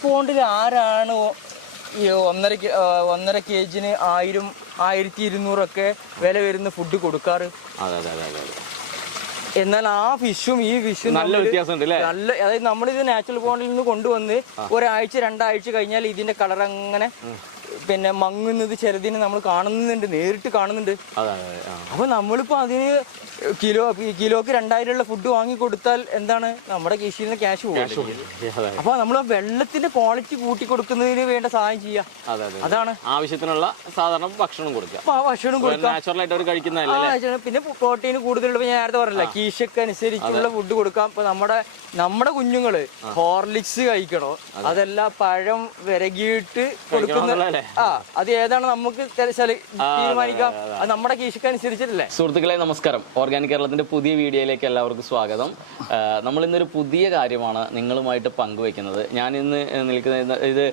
പോണ്ടിൽ ആരാണ് ഈ 1.5 kg 1000 1200 വില വരുന്ന ഫുഡ് കൊടുക്കാറ്? എന്നാൽ ആ ഫിഷും ഈ ഫിഷും നല്ല വ്യത്യാസമുണ്ട്. നല്ല, അതായത് നമ്മളിത് നാച്ചുറൽ പോണ്ടിൽ നിന്ന് കൊണ്ടുവന്ന് ഒരാഴ്ച 2 ആഴ്ച കഴിഞ്ഞാൽ ഇതിന്റെ കളർ അങ്ങനെ പിന്നെ മങ്ങുന്നത് ചിലതിന് നമ്മൾ കാണുന്നുണ്ട്, നേരിട്ട് കാണുന്നുണ്ട്. അപ്പൊ നമ്മളിപ്പോ അതിന് കിലോക്ക് 2000 ഫുഡ് വാങ്ങി കൊടുത്താൽ എന്താണ് നമ്മുടെ കൃഷിയിൽ നിന്ന് ക്യാഷ് പോകും. അപ്പൊ നമ്മൾ വെള്ളത്തിന്റെ ക്വാളിറ്റി കൂട്ടി കൊടുക്കുന്നതിന് വേണ്ട സഹായം ചെയ്യാം. അതാണ് ആവശ്യത്തിനുള്ള സാധാരണ ഭക്ഷണം കൊടുക്കുക. പിന്നെ പ്രോട്ടീൻ കൂടുതലുള്ള ഞാൻ നേരത്തെ പറഞ്ഞില്ല, കീശക്ക് അനുസരിച്ചുള്ള ഫുഡ് കൊടുക്കാം. ഇപ്പൊ നമ്മുടെ കുഞ്ഞുങ്ങള് ഹോർലിക്സ് കഴിക്കണോ അതല്ല പഴം വിരകിയിട്ട് കൊടുക്കുന്ന അത് ഏതാണ് നമുക്ക് തീരുമാനിക്കാം. അത് നമ്മുടെ കീശക്ക് അനുസരിച്ചിട്ടല്ലേ. സുഹൃത്തുക്കളെ നമസ്കാരം. ഓർഗാനിക് കേരളത്തിന്റെ പുതിയ വീഡിയോയിലേക്ക് എല്ലാവർക്കും സ്വാഗതം. നമ്മൾ ഇന്നൊരു പുതിയ കാര്യമാണ് നിങ്ങളുമായിട്ട് പങ്കുവെക്കുന്നത്. ഞാൻ ഇന്ന് നിൽക്കുന്ന ഇത്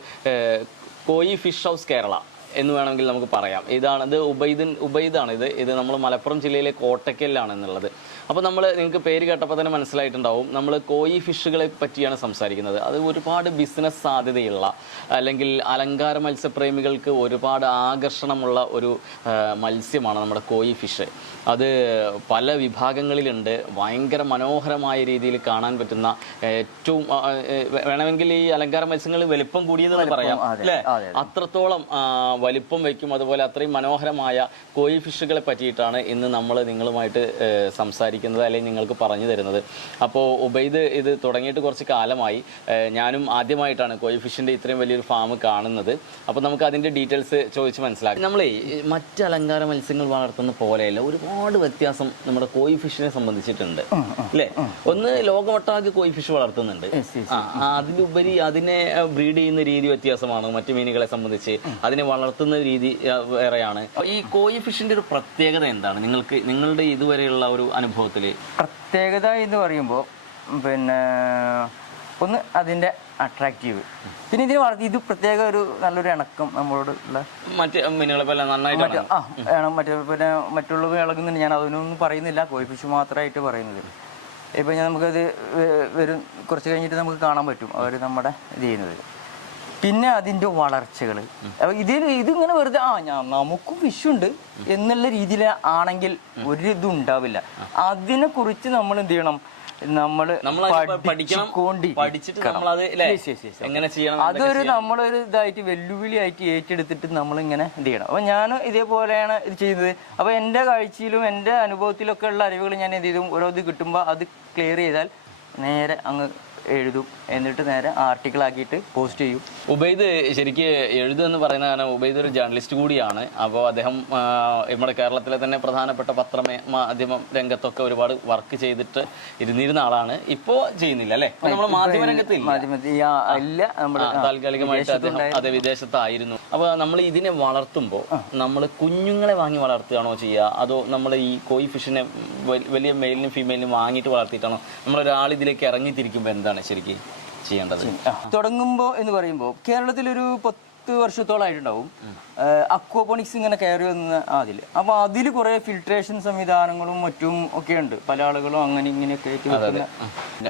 കോയി ഫിഷ് ഹൗസ് കേരള എന്ന് വേണമെങ്കിൽ നമുക്ക് പറയാം. ഇത് ഉബൈദാണ്. ഇത് നമ്മൾ മലപ്പുറം ജില്ലയിലെ കോട്ടയ്ക്കലിലാണ് എന്നുള്ളത്. അപ്പോൾ നിങ്ങൾക്ക് പേര് കേട്ടപ്പോൾ തന്നെ മനസ്സിലായിട്ടുണ്ടാവും, നമ്മൾ കോയി ഫിഷുകളെ പറ്റിയാണ് സംസാരിക്കുന്നത്. അത് ഒരുപാട് ബിസിനസ് സാധ്യതയുള്ള, അല്ലെങ്കിൽ അലങ്കാര മത്സ്യപ്രേമികൾക്ക് ഒരുപാട് ആകർഷണമുള്ള ഒരു മത്സ്യമാണ് നമ്മുടെ കോയി ഫിഷ്. അത് പല വിഭാഗങ്ങളിലുണ്ട്. ഭയങ്കര മനോഹരമായ രീതിയിൽ കാണാൻ പറ്റുന്ന ഏറ്റവും വേണമെങ്കിൽ ഈ അലങ്കാര മത്സ്യങ്ങൾ വലിപ്പം കൂടിയെന്ന് പറയാം അല്ലേ, അത്രത്തോളം വലിപ്പം വയ്ക്കും. അതുപോലെ അത്രയും മനോഹരമായ കോയി ഫിഷുകളെ പറ്റിയിട്ടാണ് ഇന്ന് നമ്മൾ നിങ്ങളുമായിട്ട് സംസാരിക്കുന്നത്, അല്ലെങ്കിൽ നിങ്ങൾക്ക് പറഞ്ഞു തരുന്നത്. അപ്പോൾ ഉബൈദ് ഇത് തുടങ്ങിയിട്ട് കുറച്ച് കാലമായി. ഞാനും ആദ്യമായിട്ടാണ് കോയി ഫിഷിൻ്റെ ഇത്രയും വലിയൊരു ഫാം കാണുന്നത്. അപ്പോൾ നമുക്ക് അതിൻ്റെ ഡീറ്റെയിൽസ് ചോദിച്ച് മനസ്സിലാക്കാം. നമ്മളെ മറ്റ് അലങ്കാര മത്സ്യങ്ങൾ വളർത്തുന്ന പോലെയല്ല, ഒരുപാട് വ്യത്യാസം നമ്മുടെ കോയി ഫിഷിനെ സംബന്ധിച്ചിട്ടുണ്ട് അല്ലേ. ഒന്ന് ലോകമൊട്ടാകെ കോയി ഫിഷ് വളർത്തുന്നുണ്ട്. അതിലുപരി അതിനെ ബ്രീഡ് ചെയ്യുന്ന രീതി വ്യത്യാസമാണ് മറ്റു മീനുകളെ സംബന്ധിച്ച്. അതിനെ വളർത്തുന്ന രീതി വേറെയാണ്. ഈ കോയി ഫിഷിന്റെ ഒരു പ്രത്യേകത എന്താണ് നിങ്ങളുടെ ഇതുവരെയുള്ള ഒരു അനുഭവത്തില്? പ്രത്യേകത എന്ന് പറയുമ്പോൾ പിന്നെ ഒന്ന് അതിന്റെ അട്രാക്റ്റീവ്, പിന്നെ ഇതിന് വളർത്തി ഇത് പ്രത്യേക ഒരു നല്ലൊരു ഇണക്കം നമ്മളോട് ഉള്ള മറ്റ് മീനുകളെ പോലെ നന്നായിട്ട് പിന്നെ മറ്റുള്ളവ ഇളകുന്നുണ്ട്. ഞാൻ അതിനൊന്നും പറയുന്നില്ല, കോയി ഫിഷ് മാത്രമായിട്ട് പറയുന്നത്. ഇപ്പം നമുക്കത് വരും കുറച്ച് കഴിഞ്ഞിട്ട് നമുക്ക് കാണാൻ പറ്റും അവർ നമ്മുടെ ഇത് ചെയ്യുന്നത്. പിന്നെ അതിൻ്റെ വളർച്ചകൾ, ഇതിങ്ങനെ വെറുതെ നമുക്കും ഫിഷുണ്ട് എന്നുള്ള രീതിയിൽ ആണെങ്കിൽ ഒരു ഇതും ഉണ്ടാവില്ല. അതിനെക്കുറിച്ച് നമ്മൾ എന്ത് ചെയ്യണം, അതൊരു നമ്മളൊരു ഇതായിട്ട് വെല്ലുവിളിയായിട്ട് ഏറ്റെടുത്തിട്ട് നമ്മളിങ്ങനെ എന്ത് ചെയ്യണം. അപ്പൊ ഞാൻ ഇതേപോലെയാണ് ഇത് ചെയ്യുന്നത്. അപ്പൊ എൻ്റെ കാഴ്ചയിലും എൻ്റെ അനുഭവത്തിലൊക്കെ ഉള്ള അറിവുകൾ ഞാൻ എന്ത് ചെയ്തു, ഓരോ ഇത് കിട്ടുമ്പോൾ അത് ക്ലിയർ ചെയ്താൽ നേരെ അങ്ങ് എഴുതും, എന്നിട്ട് നേരെ ആർട്ടിക്കിൾ ആക്കിയിട്ട് പോസ്റ്റ് ചെയ്യും. ഉബൈദ് ശരിക്ക് എഴുതുമെന്ന് പറയുന്ന കാരണം ഉബൈദ് ഒരു ജേർണലിസ്റ്റ് കൂടിയാണ്. അപ്പോൾ അദ്ദേഹം നമ്മുടെ കേരളത്തിലെ തന്നെ പ്രധാനപ്പെട്ട മാധ്യമ രംഗത്തൊക്കെ ഒരുപാട് വർക്ക് ചെയ്തിട്ട് ഇരുന്നിരുന്ന ആളാണ്. ഇപ്പോ ചെയ്യുന്നില്ല അല്ലേ, നമ്മൾ മാധ്യമ രംഗത്ത് താൽക്കാലികമായിട്ട് അദ്ദേഹം അത് വിദേശത്തായിരുന്നു. അപ്പോൾ നമ്മൾ ഇതിനെ വളർത്തുമ്പോൾ നമ്മൾ കുഞ്ഞുങ്ങളെ വാങ്ങി വളർത്തുകയാണോ ചെയ്യുക, അതോ നമ്മൾ ഈ കോയി ഫിഷിനെ വലിയ മെയിലിനും ഫീമെയിലിനും വാങ്ങിയിട്ട് വളർത്തിയിട്ടാണോ നമ്മളൊരാൾ ഇതിലേക്ക് ഇറങ്ങിത്തിരിക്കുമ്പോൾ എന്താണ് ശരിക്കും ചെയ്യേണ്ടത്? തുടങ്ങുമ്പോൾ എന്ന് പറയുമ്പോൾ കേരളത്തിലൊരു 10 വർഷത്തോളമായിട്ടുണ്ടാവും അക്വാപോണിക്സ് ഇങ്ങനെ കയറി വന്ന അതിൽ. അപ്പോൾ അതിൽ കുറേ ഫിൽട്രേഷൻ സംവിധാനങ്ങളും മറ്റും ഒക്കെ ഉണ്ട്. പല ആളുകളും അങ്ങനെ ഇങ്ങനെയൊക്കെ ആയിട്ട് വെക്കുന്ന.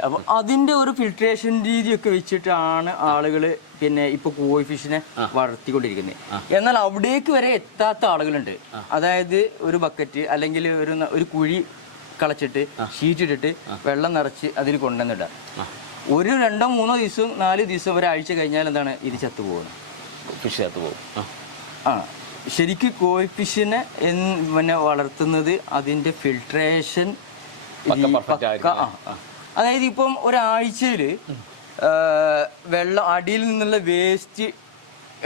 അപ്പോൾ അതിൻ്റെ ഒരു ഫിൽട്രേഷൻ രീതിയൊക്കെ വെച്ചിട്ടാണ് ആളുകൾ പിന്നെ ഇപ്പോൾ കോയി ഫിഷിനെ വളർത്തിക്കൊണ്ടിരിക്കുന്നത്. എന്നാൽ അവിടേക്ക് വരെ എത്താത്ത ആളുകളുണ്ട്. അതായത് ഒരു ബക്കറ്റ് അല്ലെങ്കിൽ ഒരു കുഴി കളച്ചിട്ട് ഷീറ്റ് ഇട്ടിട്ട് വെള്ളം നിറച്ച് അതിൽ കൊണ്ടുവന്നിടാം. ഒരു 2-3 ദിവസം 4 ദിവസം ഒരാഴ്ച കഴിഞ്ഞാൽ എന്താണ് ഇത് ചത്തുപോകുന്നത്, ഫിഷ് ചത്തുപോകും. ശരിക്കും കോയി ഫിഷിനെ പിന്നെ വളർത്തുന്നത് അതിൻ്റെ ഫിൽട്രേഷൻ അതായത് ഇപ്പം ഒരാഴ്ചയിൽ വെള്ളം അടിയിൽ നിന്നുള്ള വേസ്റ്റ്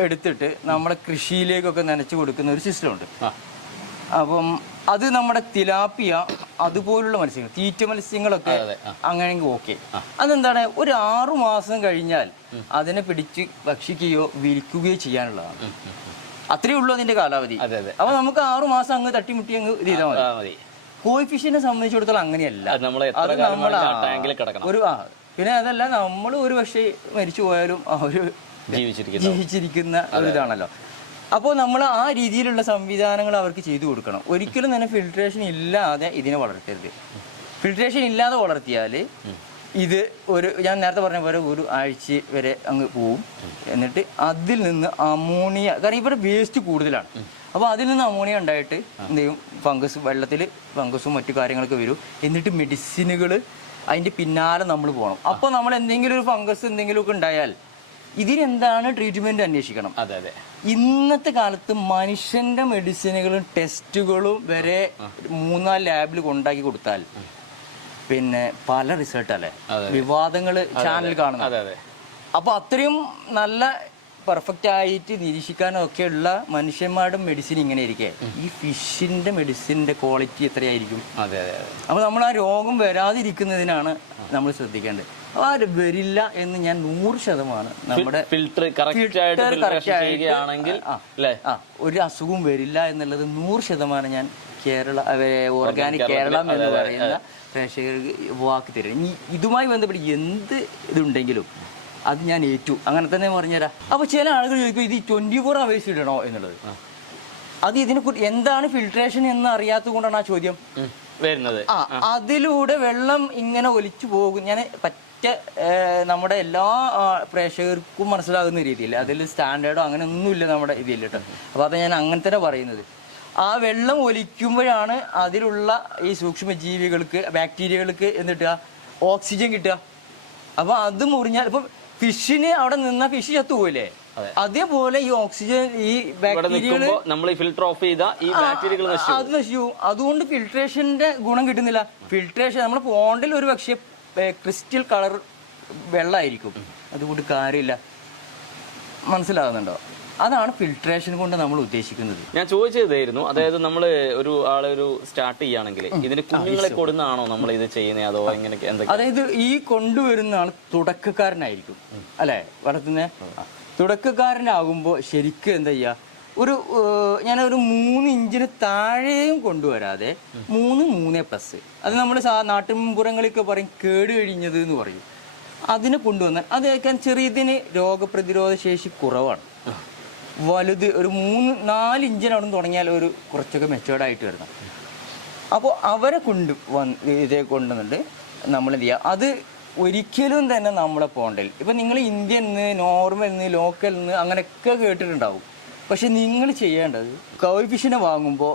എടുത്തിട്ട് നമ്മുടെ കൃഷിയിലേക്കൊക്കെ നനച്ചു കൊടുക്കുന്ന ഒരു സിസ്റ്റമുണ്ട്. അപ്പം അത് നമ്മുടെ തിലാപ്പിയ അതുപോലുള്ള മത്സ്യങ്ങൾ, തീറ്റ മത്സ്യങ്ങളൊക്കെ അങ്ങനെയെങ്കിൽ ഓക്കെ. അതെന്താണ്, ഒരു 6 മാസം കഴിഞ്ഞാൽ അതിനെ പിടിച്ച് ഭക്ഷിക്കുകയോ വിൽക്കുകയോ ചെയ്യാനുള്ളതാണ്. അത്രയേ ഉള്ളൂ അതിന്റെ കാലാവധി. അപ്പൊ നമുക്ക് 6 മാസം അങ്ങ് തട്ടിമുട്ടി അങ്ങ് ഇത് ചെയ്താൽ മതി. കോയി ഫിഷിനെ സംബന്ധിച്ചിടത്തോളം അങ്ങനെയല്ല. ഒരു പിന്നെ അതല്ല, നമ്മൾ ഒരു പക്ഷേ മരിച്ചു പോയാലും ഒരു ജീവിച്ചിരിക്കുന്ന ഒരു ഇതാണല്ലോ. അപ്പോൾ നമ്മൾ ആ രീതിയിലുള്ള സംവിധാനങ്ങൾ അവർക്ക് ചെയ്തു കൊടുക്കണം. ഒരിക്കലും തന്നെ ഫിൽട്രേഷൻ ഇല്ലാതെ ഇതിനെ വളർത്തരുത്. ഫിൽട്രേഷൻ ഇല്ലാതെ വളർത്തിയാൽ ഇത് ഞാൻ നേരത്തെ പറഞ്ഞ പോലെ ഒരു ആഴ്ച വരെ അങ്ങ് പോവും. എന്നിട്ട് അതിൽ നിന്ന് അമോണിയ, കാരണം ഇവിടെ വേസ്റ്റ് കൂടുതലാണ്, അപ്പോൾ അതിൽ നിന്ന് അമോണിയ ഉണ്ടായിട്ട് എന്ത് ചെയ്യും, ഫംഗസ്, വെള്ളത്തിൽ ഫംഗസും മറ്റു കാര്യങ്ങളൊക്കെ വരും. എന്നിട്ട് മെഡിസിനുകൾ അതിൻ്റെ പിന്നാലെ നമ്മൾ പോകണം. അപ്പോൾ നമ്മൾ എന്തെങ്കിലും ഒരു ഫംഗസ് എന്തെങ്കിലുമൊക്കെ ഉണ്ടായാൽ ഇതിനെന്താണ് ട്രീറ്റ്മെൻറ്റ് അന്വേഷിക്കണം. അതെ അതെ. ഇന്നത്തെ കാലത്ത് മനുഷ്യൻ്റെ മെഡിസിനുകളും ടെസ്റ്റുകളും വരെ 3-4 ലാബിൽ കൊണ്ടാക്കി കൊടുത്താൽ പിന്നെ പല റിസൾട്ടല്ലേ, വിവാദങ്ങൾ ചാനൽ കാണുന്നത്. അപ്പോൾ അത്രയും നല്ല പെർഫെക്റ്റ് ആയിട്ട് നിരീക്ഷിക്കാനൊക്കെ ഉള്ള മനുഷ്യന്മാരുടെ മെഡിസിൻ ഇങ്ങനെ ഇരിക്കെ ഈ ഫിഷിന്റെ മെഡിസിന്റെ ക്വാളിറ്റി എത്രയായിരിക്കും? അപ്പോൾ നമ്മൾ ആ രോഗം വരാതിരിക്കുന്നതിനാണ് നമ്മൾ ശ്രദ്ധിക്കേണ്ടത്. ആ വരില്ല എന്ന് ഞാൻ 100% നമ്മുടെ ഫിൽറ്റർ ഒരു അസുഖവും വരില്ല എന്നുള്ളത് 100% ഞാൻ ഓർഗാനിക് കേരളം എന്ന് പറയുന്ന പ്രേക്ഷകർക്ക് വാക്ക് തരും. ഇതുമായി ബന്ധപ്പെട്ട് എന്ത് ഇതുണ്ടെങ്കിലും അത് ഞാൻ ഏറ്റു, അങ്ങനെ തന്നെ പറഞ്ഞുതരാം. അപ്പോൾ ചില ആളുകൾ ചോദിക്കും ഇത് 24 hours ഇടണോ എന്നുള്ളത്. അത് ഇതിനെക്കുറിച്ച് എന്താണ് ഫിൽട്രേഷൻ എന്ന് അറിയാത്തത് കൊണ്ടാണ് ആ ചോദ്യം വരുന്നത്. അതിലൂടെ വെള്ളം ഇങ്ങനെ ഒലിച്ചു പോകും. ഞാൻ നമ്മുടെ എല്ലാ പ്രേക്ഷകർക്കും മനസ്സിലാകുന്ന രീതിയിൽ അതിൽ സ്റ്റാൻഡേർഡോ അങ്ങനെ ഒന്നുമില്ല നമ്മുടെ ഇതിൽ കേട്ടോ. അപ്പോൾ അത് ഞാൻ അങ്ങനെ തന്നെ പറയുന്നത്. ആ വെള്ളം ഒലിക്കുമ്പോഴാണ് അതിലുള്ള ഈ സൂക്ഷ്മജീവികൾക്ക്, ബാക്ടീരിയകൾക്ക് എന്നിട്ട് ഓക്സിജൻ കിട്ടുക. അപ്പോൾ അത് മുറിഞ്ഞാൽ ഇപ്പം ഫിഷിന് അവിടെ നിന്ന ഫിഷ് ചത്തുപോയില്ലേ, അതേപോലെ ഈ ഓക്സിജൻ, ഈ ബാക്ടീരിയകൾ നമ്മൾ ഫിൽട്ടർ ഓഫ് ചെയ്താൽ ഈ ബാക്ടീരിയകൾ അത് നശിച്ചു. അതുകൊണ്ട് ഫിൽട്രേഷന്റെ ഗുണം കിട്ടുന്നില്ല. ഫിൽട്രേഷൻ നമ്മുടെ പോണ്ടിൽ ഒരു പക്ഷേ ക്രിസ്റ്റൽ കളർ വെള്ളമായിരിക്കും, അതുകൊണ്ട് കാര്യമില്ല. മനസ്സിലാകുന്നുണ്ടോ? അതാണ് ഫിൽട്രേഷൻ കൊണ്ട് നമ്മൾ ഉദ്ദേശിക്കുന്നത്. ഞാൻ ചോദിച്ചതായിരുന്നു, അതായത് നമ്മൾ ഒരു സ്റ്റാർട്ട് ചെയ്യുകയാണെങ്കിൽ ഇതിന് കുഞ്ഞുങ്ങളെ കൊടുന്നാണോ നമ്മൾ ഇത് ചെയ്യുന്നത്, അതോ എങ്ങനെയൊക്കെ? അതായത് ഈ കൊണ്ടുവരുന്ന ആൾ തുടക്കക്കാരനായിരിക്കും അല്ലെ, വളർത്തുന്ന തുടക്കക്കാരനാകുമ്പോൾ ശരിക്കും എന്താ ചെയ്യുക, ഞാനൊരു 3 ഇഞ്ചിന് താഴെയും കൊണ്ടുവരാതെ 3+, അത് നമ്മൾ നാട്ടിൻപുറങ്ങളിലൊക്കെ പറയും കേട് കഴിഞ്ഞത് എന്ന് പറയും. അതിനെ കൊണ്ടുവന്നാൽ അതൊക്കെ ചെറിയതിന് രോഗപ്രതിരോധ ശേഷി കുറവാണ്. വലുത് ഒരു 3-4 ഇഞ്ചിനവിടെ തുടങ്ങിയാൽ കുറച്ചൊക്കെ മെച്ചേർഡായിട്ട് വരണം. അപ്പോൾ അവരെ ഇതേ കൊണ്ടുവന്നിട്ട് നമ്മൾ എന്ത് ചെയ്യുക, അത് ഒരിക്കലും തന്നെ നമ്മളെ പോണ്ടിൽ ഇപ്പം നിങ്ങൾ ഇന്ത്യൻ നോർമൽ ലോക്കൽ അങ്ങനെയൊക്കെ കേട്ടിട്ടുണ്ടാവും. പക്ഷെ നിങ്ങൾ ചെയ്യേണ്ടത് കൗയ് ഫിഷിനെ വാങ്ങുമ്പോൾ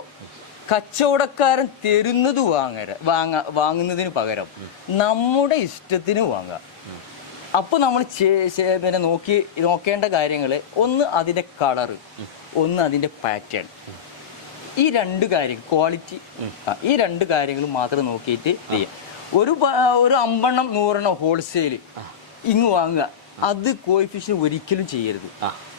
കച്ചവടക്കാരൻ തരുന്നത് വാങ്ങുന്നതിന് പകരം നമ്മുടെ ഇഷ്ടത്തിന് വാങ്ങുക. അപ്പോൾ നമ്മൾ പിന്നെ നോക്കേണ്ട കാര്യങ്ങൾ, ഒന്ന് അതിൻ്റെ കളറ്, ഒന്ന് അതിൻ്റെ പാറ്റേൺ. ഈ 2 കാര്യം, ക്വാളിറ്റി, ഈ 2 കാര്യങ്ങൾ മാത്രം നോക്കിയിട്ട് ചെയ്യാം. ഒരു 50-100 ഹോൾസെയിൽ ഇങ്ങ് വാങ്ങുക, അത് കോയ് ഫിഷ് ഒരിക്കലും ചെയ്യരുത്.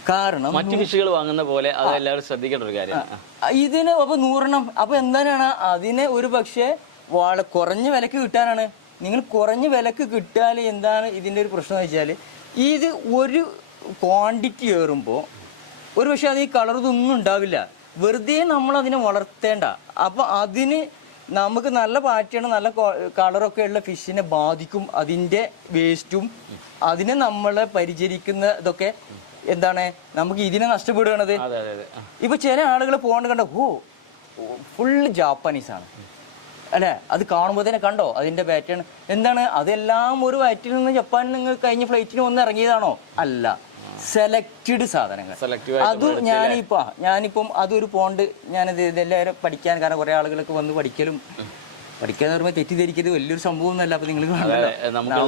കാരണം മറ്റു ഫിഷുകൾ വാങ്ങുന്ന പോലെ അത് എല്ലാവരും ശ്രദ്ധിക്കേണ്ട ഒരു കാര്യമാണ്. ഇതിന് അപ്പോൾ 100 അപ്പോൾ എന്താണ്, അതിനെ ഒരു പക്ഷേ കുറഞ്ഞ വിലക്ക് കിട്ടാനാണ്. നിങ്ങൾ കുറഞ്ഞ വിലക്ക് കിട്ടാൽ എന്താണ് ഇതിൻ്റെ ഒരു പ്രശ്നം എന്ന് വെച്ചാൽ, ഇത് ഒരു ക്വാണ്ടിറ്റി ഏറുമ്പോൾ ഒരു പക്ഷേ അത് ഈ കളർ ഇതൊന്നും ഉണ്ടാവില്ല. വെറുതെ നമ്മളതിനെ വളർത്തേണ്ട. അപ്പോൾ അതിന് നമുക്ക് നല്ല പാറ്റേൺ, നല്ല കളറൊക്കെ ഉള്ള ഫിഷിനെ ബാധിക്കും. അതിൻ്റെ വേസ്റ്റും അതിനെ നമ്മളെ പരിചരിക്കുന്ന ഇതൊക്കെ എന്താണ് നമുക്ക് ഇതിനെ നഷ്ടപ്പെടുകയാണത്. ഇപ്പൊ ചില ആളുകൾ പോകേണ്ട കണ്ടോ, ഫുള്ള് ജാപ്പാനീസാണ് അല്ലേ, അത് കാണുമ്പോൾ തന്നെ കണ്ടോ അതിന്റെ പാറ്റേൺ എന്താണ്, അതെല്ലാം ഒരു വയറ്റിൽ നിന്ന് ജപ്പാനിൽ നിങ്ങൾ കഴിഞ്ഞ ഫ്ലൈറ്റിന് വന്ന് ഇറങ്ങിയതാണോ? അല്ല, സെലക്റ്റഡ് സാധനങ്ങൾ. അത് ഞാനിപ്പം അതൊരു പോണ്ട് ഞാനിത് ഇതെല്ലാവരും പഠിക്കാൻ, കാരണം കുറെ ആളുകളൊക്കെ വന്ന് പഠിക്കാന്ന് പറയുമ്പോൾ തെറ്റിദ്ധരിക്കരുത്, വലിയൊരു സംഭവം ഒന്നല്ല. അപ്പൊ നിങ്ങൾ നമുക്ക്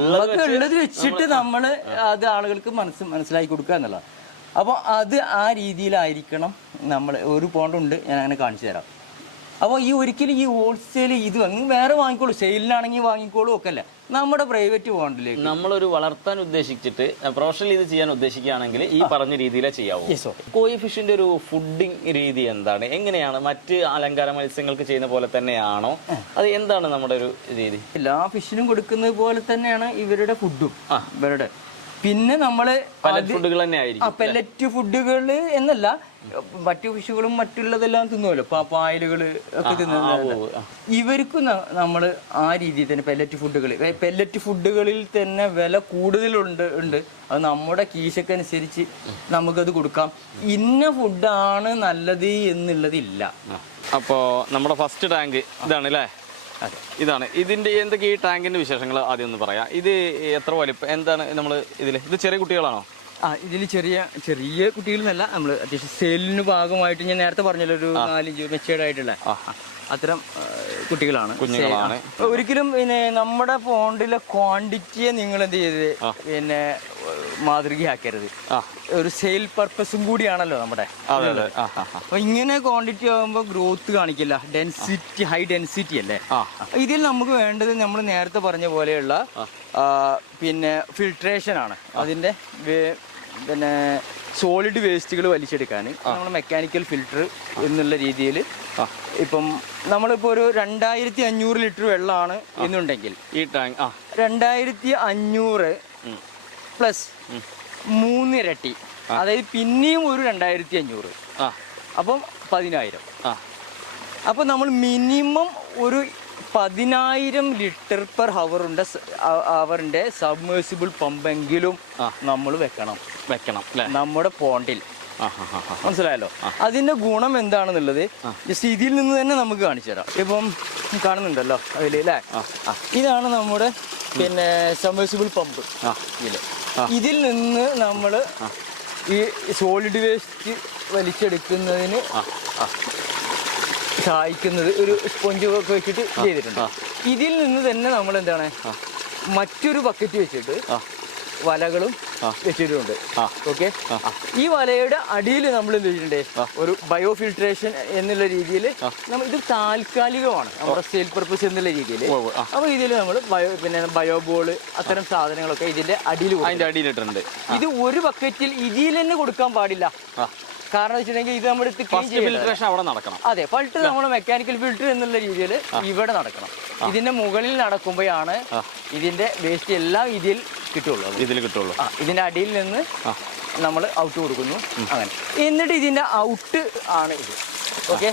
ഉള്ളത് വെച്ചിട്ട് നമ്മൾ അത് ആളുകൾക്ക് മനസ്സിലാക്കി കൊടുക്കുക എന്നുള്ളത്. അപ്പോൾ അത് ആ രീതിയിലായിരിക്കണം. നമ്മൾ ഒരു പോണ്ടുണ്ട്, ഞാൻ അങ്ങനെ കാണിച്ചു തരാം. അപ്പോൾ ഒരിക്കലും ഈ ഹോൾസെയിൽ ഇത് വേറെ വാങ്ങിക്കോളൂ, സെയിലിനാണെങ്കിൽ വാങ്ങിക്കോളൂ ഒക്കെ അല്ല, നമ്മുടെ പ്രൈവറ്റ് പോണ്ടിലേക്ക് നമ്മളൊരു വളർത്താൻ ഉദ്ദേശിച്ചിട്ട് പ്രൊഫഷണൽ ഇത് ചെയ്യാൻ ഉദ്ദേശിക്കുകയാണെങ്കിൽ ഈ പറഞ്ഞ രീതിയിലേ ചെയ്യാവൂ. കോയി ഫിഷിന്റെ ഒരു ഫുഡിങ് രീതി എന്താണ്, എങ്ങനെയാണ്? മറ്റ് അലങ്കാര മത്സ്യങ്ങൾക്ക് ചെയ്യുന്ന പോലെ തന്നെയാണോ, അത് എന്താണ് നമ്മുടെ ഒരു രീതി? എല്ലാ ഫിഷിനും കൊടുക്കുന്നത് പോലെ തന്നെയാണ് ഇവരുടെ ഫുഡും. ഇവരുടെ പിന്നെ നമ്മള് ഫുഡുകൾ തന്നെ ആയിരിക്കും, പെല്ലറ്റ് ഫുഡുകൾ എന്നല്ല, മറ്റു ഫിഷുകളും മറ്റുള്ളതെല്ലാം തിന്നുമല്ലോ, പായലുകള് ഒക്കെ തിന്നുന്നത്. ഇവർക്കും നമ്മൾ ആ രീതിയിൽ തന്നെ പെല്ലറ്റ് ഫുഡുകളിൽ തന്നെ വില കൂടുതലുണ്ട്. അത് നമ്മുടെ കീശക്കനുസരിച്ച് നമുക്കത് കൊടുക്കാം. ഇന്ന ഫുഡാണ് നല്ലത് എന്നുള്ളതില്ല. അപ്പോൾ നമ്മുടെ ഫസ്റ്റ് ടാങ്ക് ഇതാണ് അല്ലേ? ഇതാണ് ഇതിന്റെ എന്തൊക്കെ ഈ ടാങ്കിന്റെ വിശേഷങ്ങൾ ആദ്യം ഒന്ന് പറയാം. ഇത് എത്ര വലിപ്പം എന്താണ് നമ്മൾ ഇത് ചെറിയ കുട്ടികളാണോ? ഇതിൽ ചെറിയ ചെറിയ കുട്ടികളെന്നല്ല, നമ്മൾ അത്യാവശ്യം സെയിലിന് ഭാഗമായിട്ട് ഞാൻ നേരത്തെ പറഞ്ഞല്ലോ ഒരു 4-5 മെച്ചേർഡ് ആയിട്ടുള്ള അത്തരം കുട്ടികളാണ്. കുഞ്ഞുങ്ങളാണ്. ഒരിക്കലും പിന്നെ നമ്മുടെ പോണ്ടിലെ ക്വാണ്ടിറ്റിയെ നിങ്ങൾ എന്ത് ചെയ്ത് പിന്നെ മാതൃകയാക്കരുത്. ഒരു സെയിൽ പർപ്പസും കൂടിയാണല്ലോ നമ്മുടെ. അപ്പൊ ഇങ്ങനെ ക്വാണ്ടിറ്റി ആകുമ്പോൾ ഗ്രോത്ത് കാണിക്കില്ല, ഡെൻസിറ്റി ഹൈ ഡെൻസിറ്റി അല്ലേ. ഇതിൽ നമുക്ക് വേണ്ടത് നമ്മൾ നേരത്തെ പറഞ്ഞ പോലെയുള്ള പിന്നെ ഫിൽട്രേഷൻ ആണ്. അതിന്റെ പിന്നെ സോളിഡ് വേസ്റ്റുകൾ വലിച്ചെടുക്കാൻ നമ്മൾ മെക്കാനിക്കൽ ഫിൽട്ടർ എന്നുള്ള രീതിയിൽ ഇപ്പം നമ്മളിപ്പോൾ ഒരു 2500 ലിറ്റർ വെള്ളമാണ് എന്നുണ്ടെങ്കിൽ ഈ ടാങ്ക് 2500 പ്ലസ് 3 ഇരട്ടി, അതായത് പിന്നെയും ഒരു 2500, അപ്പം 10000. അപ്പം നമ്മൾ മിനിമം ഒരു 10000 ലിറ്റർ പെർ അവറിൻ്റെ സബ്മേഴ്സിബിൾ പമ്പെങ്കിലും നമ്മൾ വെക്കണം നമ്മുടെ പോണ്ടിൽ. മനസ്സിലായല്ലോ? അതിന്റെ ഗുണം എന്താണെന്നുള്ളത് ജസ്റ്റ് ഇതിൽ നിന്ന് തന്നെ നമുക്ക് കാണിച്ചു തരാം. ഇപ്പം കാണുന്നുണ്ടല്ലോ അതിൽ അല്ലേ, ഇതാണ് നമ്മുടെ പിന്നെ സബ്മേഴ്സിബിൾ പമ്പ്. ഇതിൽ നിന്ന് നമ്മൾ ഈ സോളിഡ് വേസ്റ്റ് വലിച്ചെടുക്കുന്നതിന് സഹായിക്കുന്നത് ഒരു സ്പോഞ്ച് ഒക്കെ വെച്ചിട്ട് ചെയ്തിട്ടുണ്ട്. ഇതിൽ നിന്ന് തന്നെ നമ്മൾ എന്താണ് മറ്റൊരു ബക്കറ്റ് വെച്ചിട്ട് വലകളും വെച്ചിട്ടുണ്ട്. ഓക്കെ, ഈ വലയുടെ അടിയിൽ നമ്മൾ എന്ത് ചെയ്തിട്ടുണ്ട്, ഒരു ബയോ ഫിൽട്രേഷൻ എന്നുള്ള രീതിയിൽ നമ്മൾ ഇത് താൽക്കാലികമാണ് നമ്മുടെ സെയിൽ പർപ്പസ് എന്നുള്ള രീതിയിൽ. അപ്പൊ ഇതിൽ നമ്മൾ ബയോബോള് അത്തരം സാധനങ്ങളൊക്കെ ഇതിന്റെ അടിയിലിട്ടുണ്ട്. ഇത് ഒരു ബക്കറ്റിൽ ഇതിൽ തന്നെ കൊടുക്കാൻ പാടില്ല. കാരണം വെച്ചിട്ടുണ്ടെങ്കിൽ ഇത് നമ്മുടെ ഫിൽട്രേഷൻ അവിടെ നടക്കണം. അതെ, ഫിൽട്ടർ നമ്മുടെ മെക്കാനിക്കൽ ഫിൽട്ടർ എന്നുള്ള രീതിയിൽ ഇവിടെ നടക്കണം. ഇതിന്റെ മുകളിൽ നടക്കുമ്പോഴാണ് ഇതിന്റെ വേസ്റ്റ് എല്ലാം ഇതിൽ കിട്ടുള്ളൂ. ഇതിന്റെ അടിയിൽ നിന്ന് നമ്മൾ ഔട്ട് കൊടുക്കുന്നു അങ്ങനെ. എന്നിട്ട് ഇതിന്റെ ഔട്ട് ആണ് ഇത്. ഓക്കെ,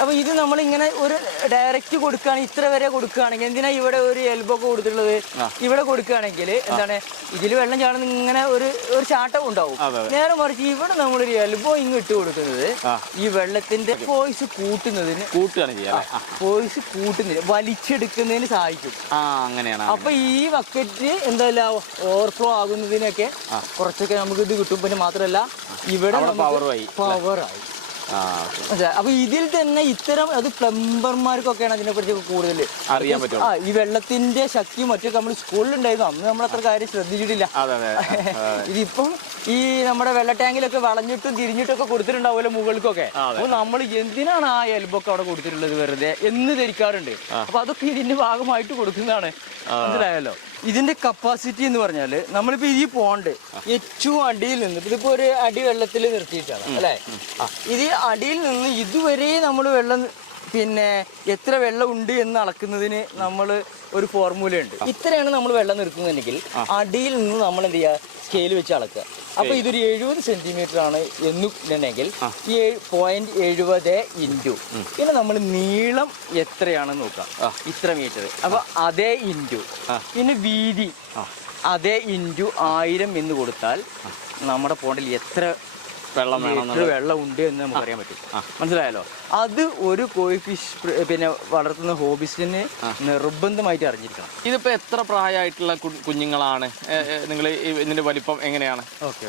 അപ്പൊ ഇത് നമ്മളിങ്ങനെ ഒരു ഡയറക്റ്റ് കൊടുക്കുകയാണെങ്കിൽ ഇത്ര വരെ കൊടുക്കുകയാണെങ്കിൽ എന്തിനാ ഇവിടെ ഒരു എൽബോ ഒക്കെ കൊടുത്തിട്ടുള്ളത്? ഇവിടെ കൊടുക്കുകയാണെങ്കിൽ എന്താണ് ഇതിൽ വെള്ളം ചാടുന്ന ഇങ്ങനെ ഒരു ചാട്ടം ഉണ്ടാവും. നേരെ മറിച്ച് ഇവിടെ നമ്മളൊരു എൽബോ ഇങ്ങ് ഇട്ട് കൊടുക്കുന്നത് ഈ വെള്ളത്തിന്റെ ഫോഴ്സ് കൂട്ടുന്നതിന് വലിച്ചെടുക്കുന്നതിന് സഹായിക്കും. അങ്ങനെയാണ്. അപ്പൊ ഈ ബക്കറ്റ് എന്തായാലും ഓവർഫ്ലോ ആകുന്നതിനൊക്കെ കുറച്ചൊക്കെ നമുക്ക് ഇത് കിട്ടും. പിന്നെ മാത്രമല്ല ഇവിടെ പവറായി. അപ്പൊ ഇതിൽ തന്നെ ഇത്തരം അത് പ്ലംബർമാർക്കൊക്കെയാണ് അതിനെ പറ്റി കൂടുതൽ അറിയാൻ പറ്റും. ഈ വെള്ളത്തിന്റെ ശക്തി മറ്റൊക്കെ നമ്മൾ സ്കൂളിലുണ്ടായിരുന്നു, അന്ന് നമ്മൾ അത്ര കാര്യം ശ്രദ്ധിച്ചിട്ടില്ല. ഇതിപ്പം ഈ നമ്മുടെ വെള്ള ടാങ്കിലൊക്കെ വളഞ്ഞിട്ടും തിരിഞ്ഞിട്ടൊക്കെ കൊടുത്തിട്ടുണ്ടാവുമല്ലോ മുകൾക്കൊക്കെ. അപ്പൊ നമ്മൾ എന്തിനാണ് ആ എൽബൊക്കെ അവിടെ കൊടുത്തിട്ടുള്ളത് വെറുതെ എന്ന് ധരിക്കാറുണ്ട്. അപ്പൊ അതൊക്കെ ഇതിന്റെ ഭാഗമായിട്ട് കൊടുക്കുന്നതാണ്. മനസ്സിലായല്ലോ? ഇതിന്റെ കപ്പാസിറ്റി എന്ന് പറഞ്ഞാല് നമ്മളിപ്പോ ഈ പോണ്ട് ഏറ്റവും അടിയിൽ നിന്ന് ഇതിപ്പോ ഒരു അടി വെള്ളത്തിൽ നിർത്തിയിട്ടാണ് അല്ലെ. ഇത് അടിയിൽ നിന്ന് ഇതുവരെ നമ്മൾ വെള്ളം പിന്നെ എത്ര വെള്ളം ഉണ്ട് എന്ന് അളക്കുന്നതിന് നമ്മൾ ഒരു ഫോർമുലയുണ്ട്. ഇത്രയാണ് നമ്മൾ വെള്ളം നിർത്തുന്നുണ്ടെങ്കിൽ അടിയിൽ നിന്ന് നമ്മൾ എന്ത് ചെയ്യുക, സ്കെയിൽ വെച്ച് അളക്കുക. അപ്പൊ ഇതൊരു 70 സെന്റിമീറ്റർ ആണ് എന്നുണ്ടെങ്കിൽ ഈ 0.70 ഇൻറ്റു പിന്നെ നമ്മൾ നീളം എത്രയാണെന്ന് നോക്കാം, ഇത്ര മീറ്റർ. അപ്പൊ അതേ ഇൻറ്റു പിന്നെ വീതി അതേ ഇൻറ്റു 1000 എന്ന് കൊടുത്താൽ നമ്മുടെ പോണ്ടിൽ എത്ര വെള്ളം ഉണ്ട് എന്ന് നമുക്ക് അറിയാൻ പറ്റും. മനസ്സിലായല്ലോ? അത് ഒരു കോഴി ഫിഷ് പിന്നെ വളർത്തുന്ന ഹോബിസ്റ്റിന് നിർബന്ധമായിട്ട് അറിഞ്ഞിരിക്കണം. ഇതിപ്പോ എത്ര പ്രായമായിട്ടുള്ള കുഞ്ഞുങ്ങളാണ് നിങ്ങൾ ഇതിന്റെ വലിപ്പം എങ്ങനെയാണ്? ഓക്കെ.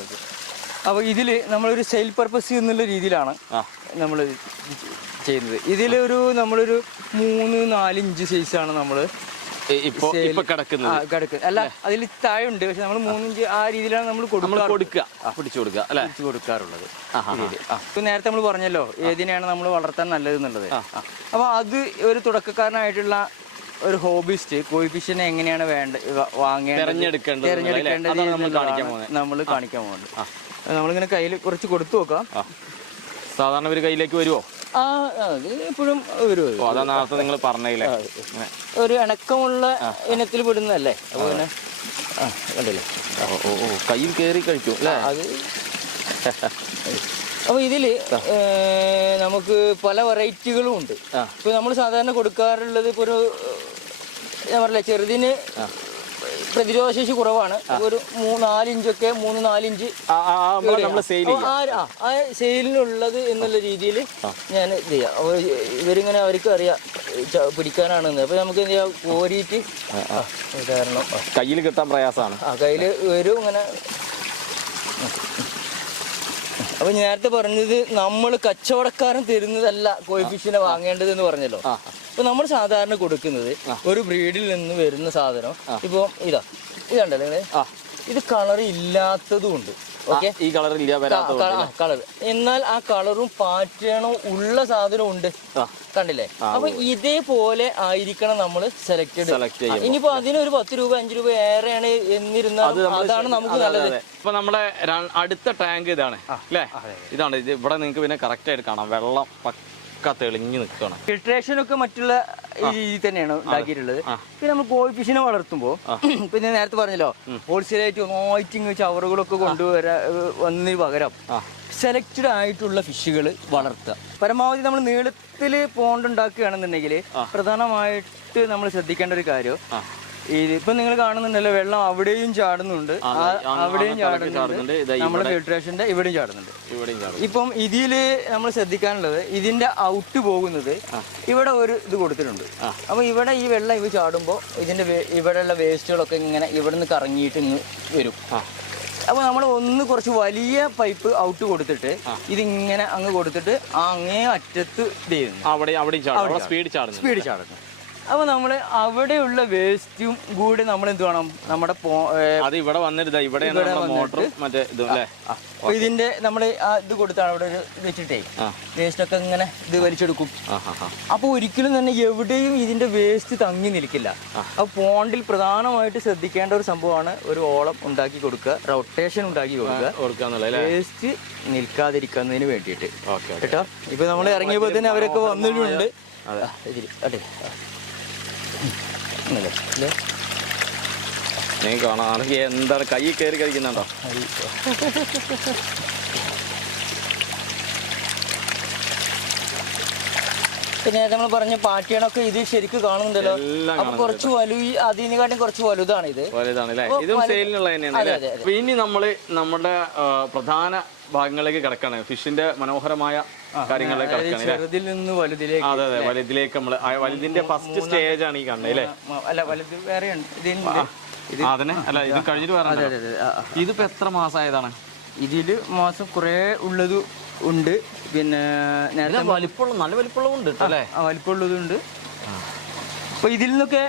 അപ്പോൾ ഇതിൽ നമ്മളൊരു സെയിൽ പർപ്പസ് എന്നുള്ള രീതിയിലാണ് നമ്മൾ ചെയ്യുന്നത്. ഇതിലൊരു നമ്മളൊരു 3-4 ഇഞ്ച് സൈസാണ് നമ്മൾ കിടക്കുന്നത്. അല്ല, അതിൽ താഴെ ഉണ്ട്, പക്ഷെ നമ്മൾ 3 ഇഞ്ച് ആ രീതിയിലാണ് നമ്മൾ കൊടുക്കാറുള്ളത്. നേരത്തെ നമ്മൾ പറഞ്ഞല്ലോ ഏതിനെയാണ് നമ്മൾ വളർത്താൻ നല്ലത് എന്നുള്ളത്. അപ്പൊ അത് ഒരു തുടക്കക്കാരനായിട്ടുള്ള ഒരു ഹോബിസ്റ്റ് കോഴി ഫിഷിനെ എങ്ങനെയാണ് തിരഞ്ഞെടുക്കേണ്ടത് നമ്മൾ കാണിക്കാൻ പോകുന്നത്. നമ്മളിങ്ങനെ കയ്യിൽ കുറച്ച് കൊടുത്തു നോക്കാം. സാധാരണ ഒരു കയ്യിലേക്ക് വരുമോ? അത് എപ്പോഴും വരുമോ? അതാ നേരത്തെ നിങ്ങൾ പറഞ്ഞില്ലേ, ഒരു ഇണക്കമുള്ള ഇനത്തിൽ പെടുന്നതല്ലേ. അപ്പൊ പിന്നെ കണ്ടില്ലേ, കയ്യിൽ കയറി കഴിക്കും അല്ലേ അത്. അപ്പൊ ഇതില് നമുക്ക് പല വെറൈറ്റികളും ഉണ്ട്. ഇപ്പൊ നമ്മൾ സാധാരണ കൊടുക്കാറുള്ളത് ഇപ്പൊ ഒരു ഞാൻ പറഞ്ഞില്ലേ ചെറുതിന് പ്രതിരോധശേഷി കുറവാണ്. ഒരു 4 ഇഞ്ചൊക്കെ 3-4 ഇഞ്ച് ആ സെയിലിനുള്ളത് എന്നുള്ള രീതിയിൽ ഞാൻ ഇത് ചെയ്യാം. ഇവരിങ്ങനെ അവർക്ക് അറിയാം പിടിക്കാനാണെന്ന്. അപ്പൊ നമുക്ക് എന്ത് ചെയ്യാം, കോരിയിട്ട് കാരണം കയ്യിൽ കിട്ടാൻ പ്രയാസമാണ്. കയ്യിൽ വരും ഇങ്ങനെ. അപ്പൊ നേരത്തെ പറഞ്ഞത് നമ്മൾ കച്ചവടക്കാരൻ തരുന്നതല്ല കോയിഫിഷ്യനെ വാങ്ങേണ്ടത് എന്ന് പറഞ്ഞല്ലോ. അപ്പൊ നമ്മൾ സാധാരണ കൊടുക്കുന്നത് ഒരു ബ്രീഡിൽ നിന്ന് വരുന്ന സാധനം. ഇപ്പൊ ഇതുണ്ടല്ലേ, ഇത് കളർ ഇല്ലാത്തതും ഉണ്ട്. ഓക്കെ, ഈ കളർ കളർ എന്നാൽ ആ കളറും പാറ്റേണും ഉള്ള സാധനം ഉണ്ട്, കണ്ടില്ലേ? അപ്പൊ ഇതേപോലെ ആയിരിക്കണം നമ്മൾ സെലക്ട് ചെയ്യാം. ഇനിയിപ്പോ അതിനൊരു 10 രൂപ 5 രൂപ ഏറെയാണ് എന്നിരുന്നാൽ അതാണ് നമുക്ക് നല്ലത്. ഇപ്പൊ നമ്മുടെ അടുത്ത ടാങ്ക് ഇതാണ് അല്ലേ? ഇതാണ് ഇത്. ഇവിടെ നിങ്ങൾക്ക് പിന്നെ കറക്റ്റ് ആയിട്ട് കാണാം, വെള്ളം തെളിഞ്ഞു നിൽക്കണം. ഫിൽട്രേഷൻ ഒക്കെ മറ്റുള്ള രീതി തന്നെയാണ് ഉണ്ടാക്കിയിട്ടുള്ളത്. പിന്നെ നമ്മൾ കോയിഫിഷ്യനെ വളർത്തുമ്പോൾ പിന്നെ നേരത്തെ പറഞ്ഞല്ലോ, ഹോൾസെയിലായിട്ട് നോയിറ്റിങ് ചവറുകളൊക്കെ വന്നതിന് പകരം സെലക്റ്റഡ് ആയിട്ടുള്ള ഫിഷുകൾ വളർത്തുക. പരമാവധി നമ്മൾ നീളത്തിൽ പോണ്ട് ഉണ്ടാക്കുകയാണെന്നുണ്ടെങ്കിൽ പ്രധാനമായിട്ട് നമ്മൾ ശ്രദ്ധിക്കേണ്ട ഒരു കാര്യം, ഇപ്പൊ നിങ്ങൾ കാണുന്നുണ്ടല്ലോ, വെള്ളം അവിടെയും ചാടുന്നുണ്ട്, അവിടെയും ചാടുന്നുണ്ട്, നമ്മുടെ ഫിൽട്രേഷന്റെ ഇവിടെയും ചാടുന്നുണ്ട്. ഇപ്പം ഇതില് നമ്മൾ ശ്രദ്ധിക്കാനുള്ളത്, ഇതിന്റെ ഔട്ട് പോകുന്നത് ഇവിടെ ഒരു ഇത് കൊടുത്തിട്ടുണ്ട്. അപ്പൊ ഇവിടെ ഈ വെള്ളം ഇവ ചാടുമ്പോൾ ഇതിന്റെ ഇവിടെയുള്ള വേസ്റ്റുകളൊക്കെ ഇങ്ങനെ ഇവിടെ നിന്ന് കറങ്ങിയിട്ട് ഇങ്ങ് വരും. അപ്പൊ നമ്മൾ കുറച്ച് വലിയ പൈപ്പ് ഔട്ട് കൊടുത്തിട്ട് ഇതിങ്ങനെ അങ്ങ് കൊടുത്തിട്ട് അങ്ങേ അറ്റത്ത് സ്പീഡ് ചാടുന്നു. അപ്പൊ നമ്മള് അവിടെയുള്ള വേസ്റ്റും കൂടി നമ്മൾ എന്ത് വേണം, നമ്മുടെ ഇവിടെ വന്നിട്ട് ഇതിന്റെ നമ്മള് ഇത് കൊടുത്താണ് അവിടെ ഒരു വെച്ചിട്ടേ വേസ്റ്റ് ഒക്കെ ഇങ്ങനെ ഇത് വലിച്ചെടുക്കും. അപ്പൊ ഒരിക്കലും തന്നെ എവിടെയും ഇതിന്റെ വേസ്റ്റ് തങ്ങി നിൽക്കില്ല. അപ്പൊ പോണ്ടിൽ പ്രധാനമായിട്ട് ശ്രദ്ധിക്കേണ്ട ഒരു സംഭവമാണ് ഒരു ഓളം ഉണ്ടാക്കി കൊടുക്കുക, റൊട്ടേഷൻ ഉണ്ടാക്കി കൊടുക്കുക, വേസ്റ്റ് നിൽക്കാതിരിക്കുന്നതിന് വേണ്ടിയിട്ട് കേട്ടോ. ഇപ്പൊ നമ്മൾ ഇറങ്ങിയപ്പോ തന്നെ അവരൊക്കെ വന്നിട്ടുണ്ട്. അതെ, കാണാം എന്താണ് കൈ കയറി കഴിക്കുന്നുണ്ടോ? പിന്നെ നമ്മൾ പറഞ്ഞ പാറ്റേണൊക്കെ ഇത് ശരിക്കും കാണുന്നുണ്ടല്ലോ. അപ്പൊ കുറച്ച് അതിനെക്കാട്ടും കുറച്ച് വലുതാണ് ഇത്. ഇതും സെയിലിനുള്ള തന്നെയാണ്. ഇനി നമ്മള് നമ്മുടെ പ്രധാന ഭാഗങ്ങളിലേക്ക് കിടക്കാണ്, ഫിഷിന്റെ മനോഹരമായ കാര്യങ്ങളിലേക്ക് ചെറുതിൽ നിന്ന് വലുതിലേക്ക്. അതെ, വലുതിലേക്ക് നമ്മള് വലുതിന്റെ ഫസ്റ്റ് സ്റ്റേജ് ആണ് ഈ കാണുന്നത് അല്ലേ? അല്ല, വലുത് വേറെയാണ്. അതിനെ അല്ല, ഇത് കഴിഞ്ഞിട്ട് വേറെ. ഇതിപ്പോ എത്ര മാസമായതാണ്? ഇതില് മാസം കുറെ ഉള്ളത് ഉണ്ട്. പിന്നെ നല്ല വലിപ്പമുള്ളതുണ്ട് അല്ലേ? വലിപ്പമുള്ളതുണ്ട്. അപ്പൊ ഇതിൽ നിന്നൊക്കെ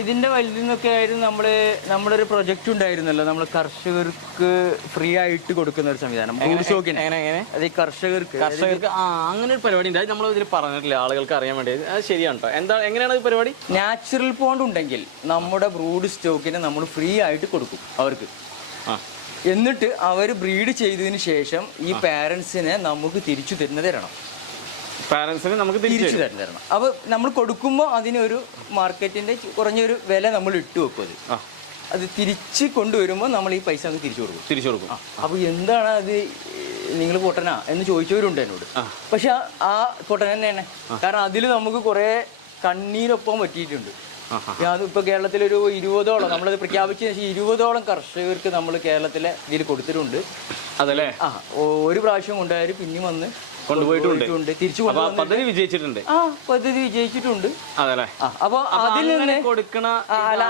ഇതിന്റെ വലുതിൽ നിന്നൊക്കെ ആയിരുന്നു നമ്മളൊരു പ്രൊജക്റ്റ് ഉണ്ടായിരുന്നല്ലോ, നമ്മൾ കർഷകർക്ക് ഫ്രീ ആയിട്ട് കൊടുക്കുന്ന ഒരു സംവിധാനം. അത് കർഷകർക്ക് അങ്ങനെ ഒരു പരിപാടി ഉണ്ടായി, നമ്മൾ ഇതിൽ പറഞ്ഞിട്ടില്ല, ആളുകൾക്ക് അറിയാൻ വേണ്ടി. അത് ശരിയാണ് കേട്ടോ. എങ്ങനെയാണ് ഈ പരിപാടി? നാച്ചുറൽ പോണ്ട് ഉണ്ടെങ്കിൽ നമ്മുടെ ബ്രൂഡ് സ്റ്റോക്കിനെ നമ്മൾ ഫ്രീ ആയിട്ട് കൊടുക്കും അവർക്ക്. എന്നിട്ട് അവർ ബ്രീഡ് ചെയ്തതിന് ശേഷം ഈ പാരന്റ്സിനെ നമുക്ക് തിരിച്ചു തരണം. പാരന്റ്സിന് നമുക്ക് തിരിച്ചു തരണം. അപ്പൊ നമ്മൾ കൊടുക്കുമ്പോൾ അതിനൊരു മാർക്കറ്റിന്റെ കുറഞ്ഞൊരു വില നമ്മൾ ഇട്ട് വെക്കും. അത് തിരിച്ച് കൊണ്ടുവരുമ്പോൾ നമ്മൾ ഈ പൈസ തിരിച്ചു കൊടുക്കും. അപ്പൊ എന്താണ് അത്, നിങ്ങൾ പൊട്ടനാ എന്ന് ചോദിച്ചവരുണ്ട് എന്നോട്. പക്ഷെ ആ പൊട്ടൻ തന്നെയാണ്. കാരണം അതിൽ നമുക്ക് കുറെ കണ്ണീരൊപ്പം പറ്റിയിട്ടുണ്ട്. ഇപ്പൊ കേരളത്തിലൊരു 20ഓളം നമ്മളത് പ്രഖ്യാപിച്ചതിന് ശേഷം 20ഓളം കർഷകർക്ക് നമ്മൾ കേരളത്തിലെ ഇതിൽ കൊടുത്തിട്ടുണ്ട്. അതല്ലേ? ഒരു പ്രാവശ്യം കൊണ്ടുപോയാലും പിന്നെയും വന്ന് കൊണ്ടുപോയിട്ടുണ്ട്. തിരിച്ചു പദ്ധതി വിജയിച്ചിട്ടുണ്ട്. അപ്പൊ അതിൽ നിന്ന് കൊടുക്കണ